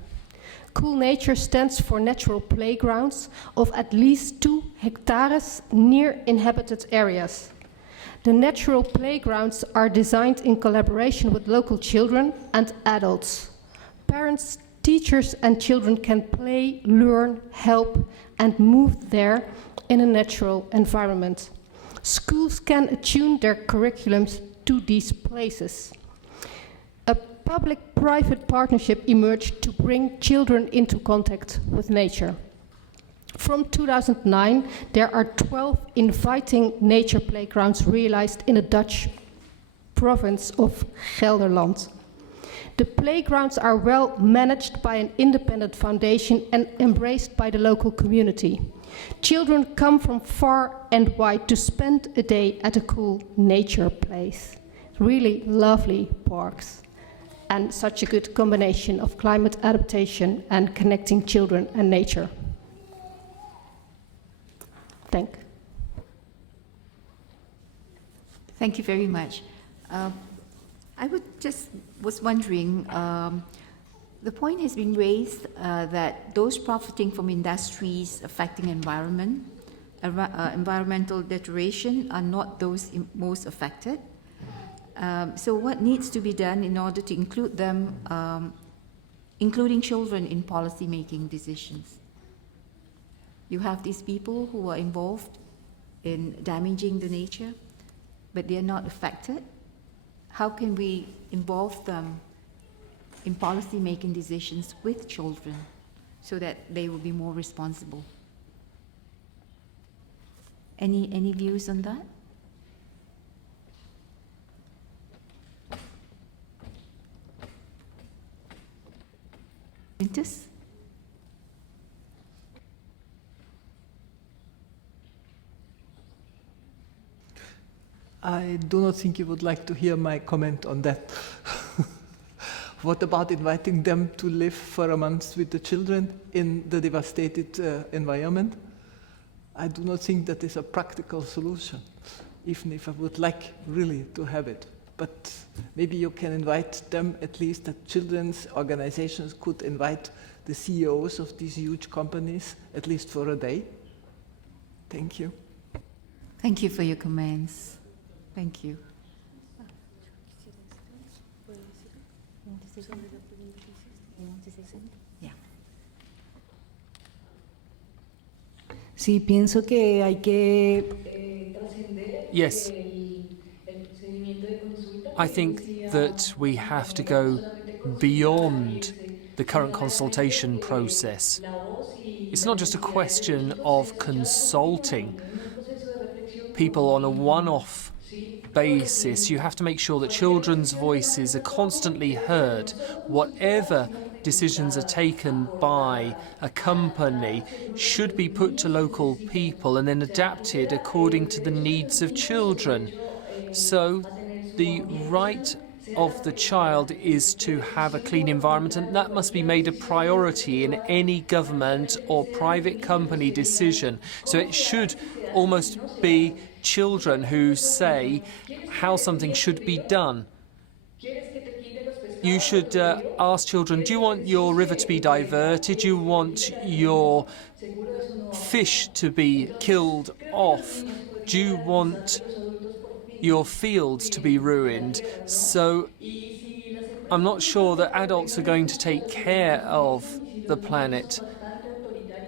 Cool nature stands for natural playgrounds of at least 2 hectares near inhabited areas. The natural playgrounds are designed in collaboration with local children and adults. Parents, teachers and children can play, learn, help and move there in a natural environment. Schools can attune their curriculums to these places. A public-private partnership emerged to bring children into contact with nature. From 2009, there are 12 inviting nature playgrounds realized in the Dutch province of Gelderland. The playgrounds are well managed by an independent foundation and embraced by the local community. Children come from far and wide to spend a day at a cool nature place. Really lovely parks and such a good combination of climate adaptation and connecting children and nature. Thank you very much. I was wondering, the point has been raised that those profiting from industries affecting environmental deterioration are not those most affected. So what needs to be done in order to include them, including children, in policy-making decisions? You have these people who are involved in damaging the nature, but they are not affected. How can we involve them in policy-making decisions with children so that they will be more responsible? Any views on that? Quintus? I do not think you would like to hear my comment on that. What about inviting them to live for a month with the children in the devastated environment? I do not think that is a practical solution, even if I would like really to have it. But maybe you can invite them, at least that children's organizations could invite the CEOs of these huge companies, at least for a day. Thank you. Thank you for your comments. Thank you. Yeah. Sí, pienso que hay que trascender Yes. el procedimiento de consulta. I think that we have to go beyond the current consultation process. It's not just a question of consulting people on a one-off basis. You have to make sure that children's voices are constantly heard. Whatever decisions are taken by a company should be put to local people and then adapted according to the needs of children. So the right of the child is to have a clean environment, and that must be made a priority in any government or private company decision. So it should almost be children who say how something should be done. You should ask children, do you want your river to be diverted? Do you want your fish to be killed off? Do you want your fields to be ruined? So I'm not sure that adults are going to take care of the planet.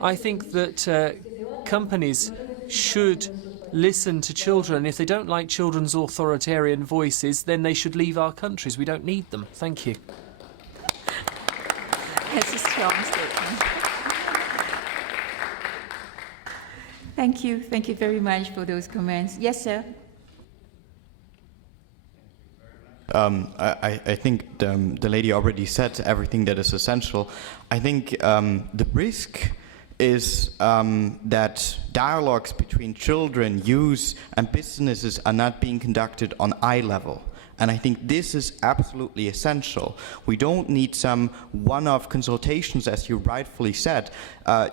I think that companies should listen to children. If they don't like children's authoritarian voices, then they should leave our countries. We don't need them. Thank you. That's a strong statement. Thank you. Thank you very much for those comments. Yes, sir. I think the lady already said everything that is essential. I think the risk is that dialogues between children, youth, and businesses are not being conducted on eye level. And I think this is absolutely essential. We don't need some one-off consultations, as you rightfully said.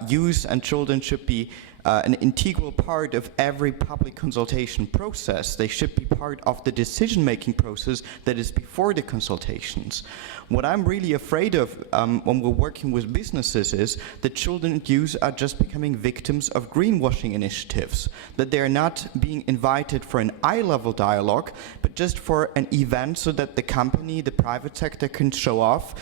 Youth and children should be an integral part of every public consultation process. They should be part of the decision-making process that is before the consultations. What I'm really afraid of when we're working with businesses is that children and youth are just becoming victims of greenwashing initiatives, that they're not being invited for an eye-level dialogue, but just for an event so that the company, the private sector can show off.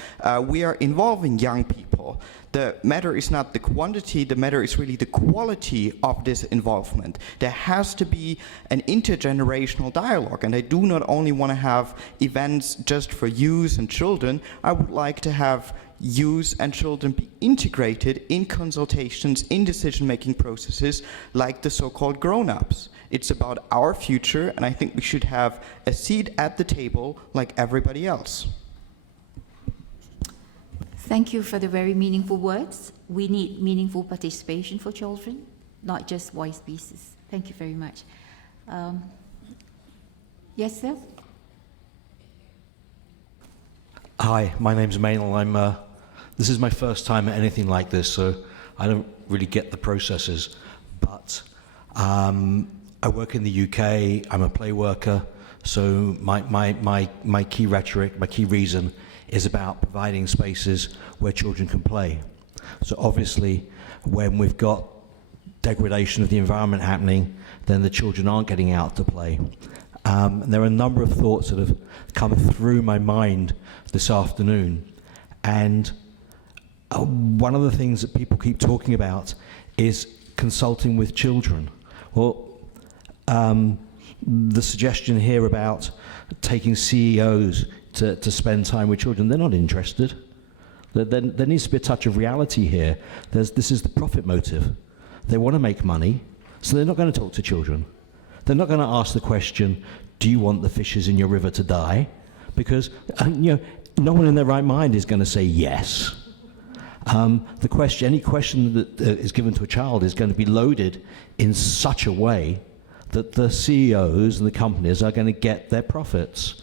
We are involving young people. The matter is not the quantity, the matter is really the quality of this involvement. There has to be an intergenerational dialogue, and I do not only want to have events just for youth and children. I would like to have youth and children be integrated in consultations, in decision-making processes like the so-called grown-ups. It's about our future, and I think we should have a seat at the table like everybody else. Thank you for the very meaningful words. We need meaningful participation for children, not just voice pieces. Thank you very much. Yes, sir? Hi, my name's Maynel. This is my first time at anything like this, so I don't really get the processes. But I work in the UK, I'm a play worker, so my key rhetoric, my key reason is about providing spaces where children can play. So obviously, when we've got degradation of the environment happening, then the children aren't getting out to play. There are a number of thoughts that have come through my mind this afternoon. And one of the things that people keep talking about is consulting with children. Well, the suggestion here about taking CEOs to spend time with children, they're not interested. There needs to be a touch of reality here. This is the profit motive. They want to make money, so they're not going to talk to children. They're not going to ask the question, do you want the fishes in your river to die? Because no one in their right mind is going to say yes. Any question that is given to a child is going to be loaded in such a way that the CEOs and the companies are going to get their profits.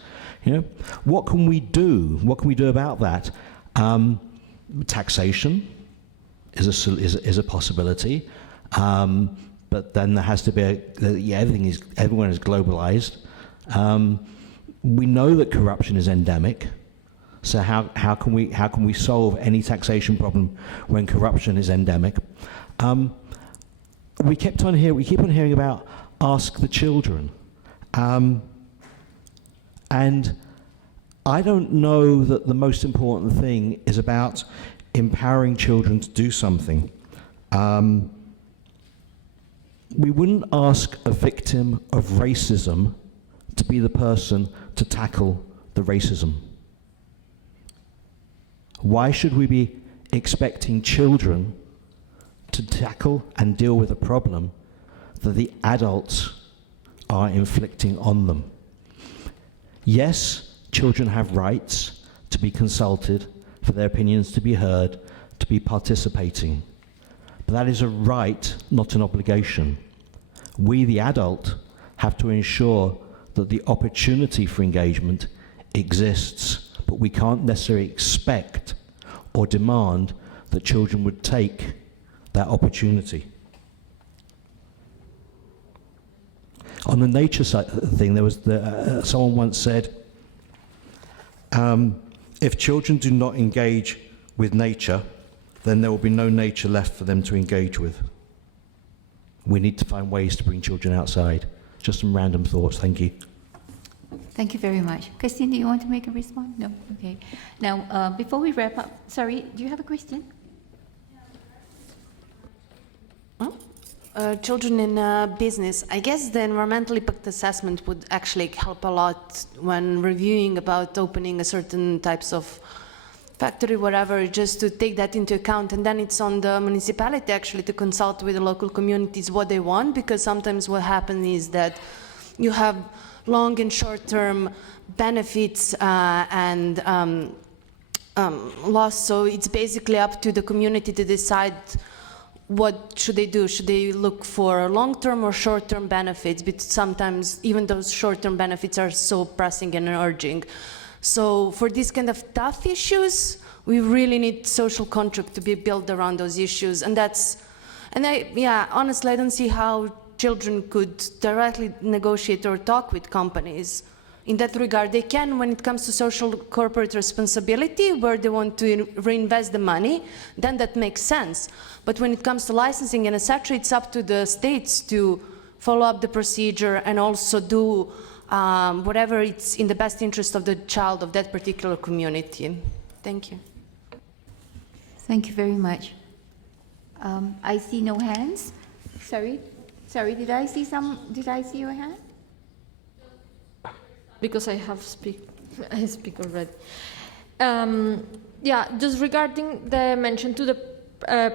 What can we do? What can we do about that? Taxation is a possibility, but then there has to be everyone is globalized. We know that corruption is endemic. So how can we solve any taxation problem when corruption is endemic? We keep on hearing about ask the children, and I don't know that the most important thing is about empowering children to do something. We wouldn't ask a victim of racism to be the person to tackle the racism. Why should we be expecting children to tackle and deal with a problem that the adults are inflicting on them? Yes, children have rights to be consulted, for their opinions to be heard, to be participating. But that is a right, not an obligation. We, the adult, have to ensure that the opportunity for engagement exists, but we can't necessarily expect or demand that children would take that opportunity. On the nature side of the thing, there was someone once said, if children do not engage with nature, then there will be no nature left for them to engage with. We need to find ways to bring children outside. Just some random thoughts. Thank you. Thank you very much. Christine, do you want to make a response? No? Okay. Now, before we wrap up, sorry, do you have a question? Children in business. I guess the environmental impact assessment would actually help a lot when reviewing about opening a certain types of factory, whatever, just to take that into account. And then it's on the municipality actually to consult with the local communities what they want, because sometimes what happens is that you have long and short-term benefits and loss. So it's basically up to the community to decide what should they do. Should they look for long-term or short-term benefits? But sometimes even those short-term benefits are so pressing and urgent. So for these kind of tough issues, we really need social contract to be built around those issues. And honestly, I don't see how children could directly negotiate or talk with companies. In that regard, they can when it comes to social corporate responsibility, where they want to reinvest the money, then that makes sense. But when it comes to licensing and etc., it's up to the states to follow up the procedure and also do whatever it's in the best interest of the child of that particular community. Thank you. Thank you very much. I see no hands. Sorry, did I see your hand? Because I speak already. Just regarding the mention to the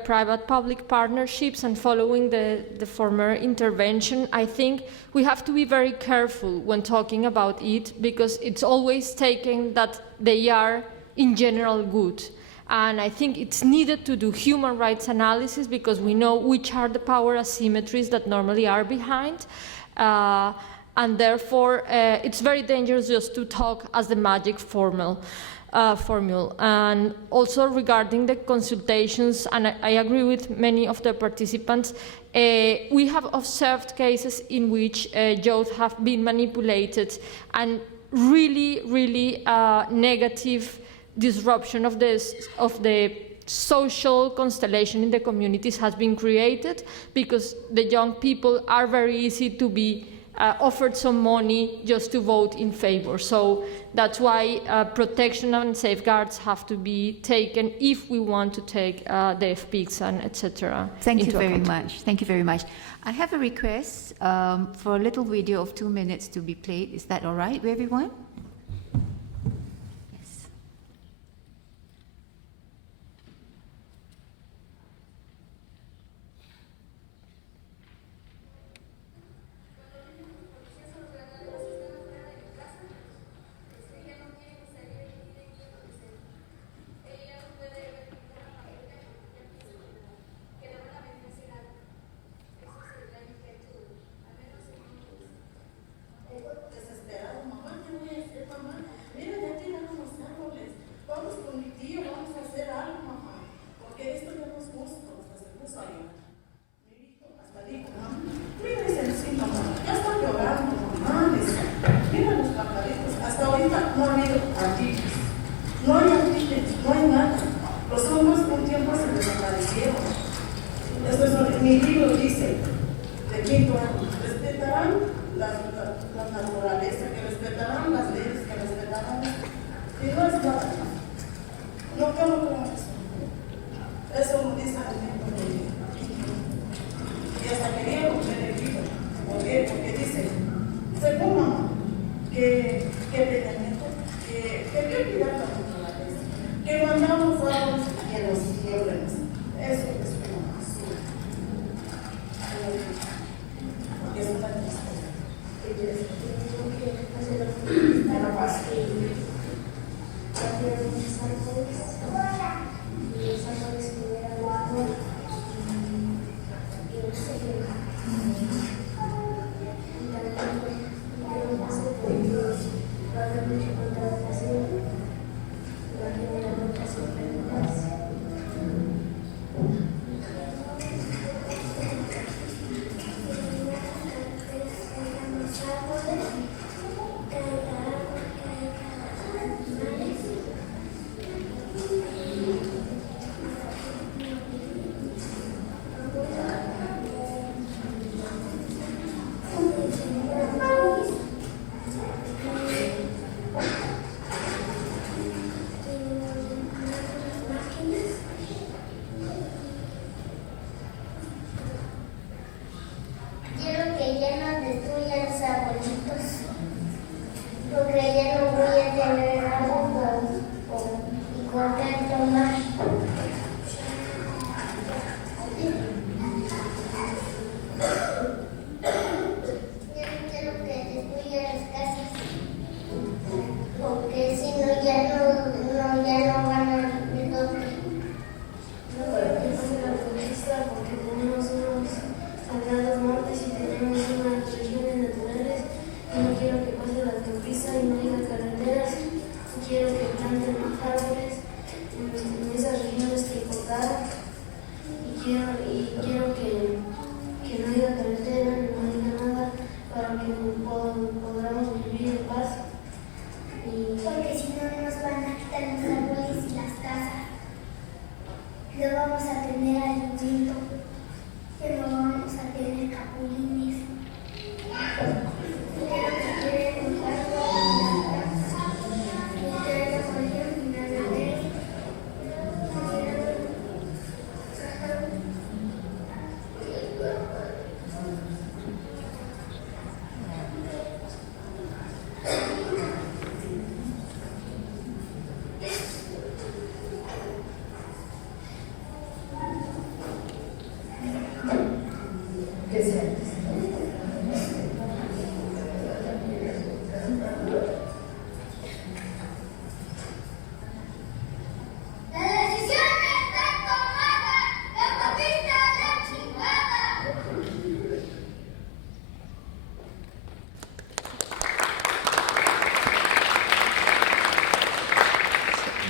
private-public partnerships and following the former intervention, I think we have to be very careful when talking about it, because it's always taken that they are in general good. And I think it's needed to do human rights analysis, because we know which are the power asymmetries that normally are behind. And therefore, it's very dangerous just to talk as the magic formula. And also regarding the consultations, and I agree with many of the participants, we have observed cases in which youth have been manipulated, and really negative disruption of the social constellation in the communities has been created, because the young people are very easy to be offered some money just to vote in favor. So that's why protection and safeguards have to be taken if we want to take the FPICs and etc. Thank you very much. Thank you very much. I have a request for a little video of 2 minutes to be played. Is that all right with everyone? Yes.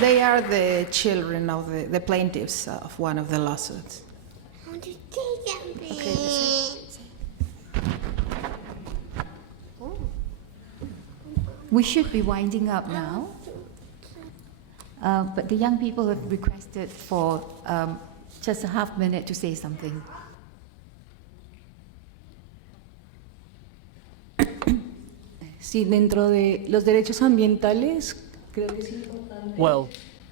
They are the children of the plaintiffs of one of the lawsuits. We should be winding up now, but the young people have requested for just a half minute to say something. Sí, dentro de los derechos ambientales, creo que es importante. Well,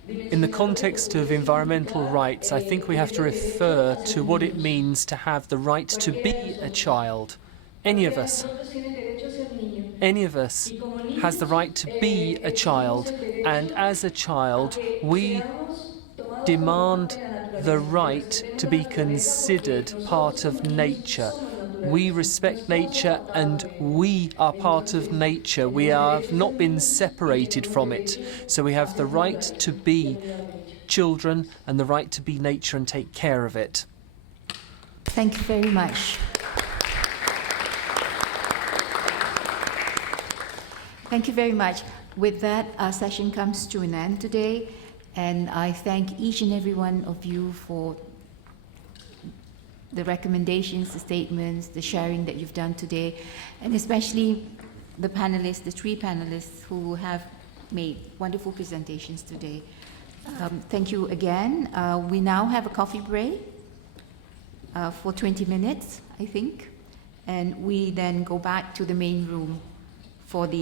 in the context of environmental rights, I think we have to refer to what it means to have the right to be a child. Any of us has the right to be a child, and as a child, we demand the right to be considered part of nature. We respect nature and we are part of nature. We have not been separated from it. So we have the right to be children and the right to be nature and take care of it. Thank you very much. Thank you very much. With that, our session comes to an end today, and I thank each and every one of you for the recommendations, the statements, the sharing that you've done today, and especially the panelists, the three panelists who have made wonderful presentations today. Thank you again. We now have a coffee break for 20 minutes, I think, and we then go back to the main room for the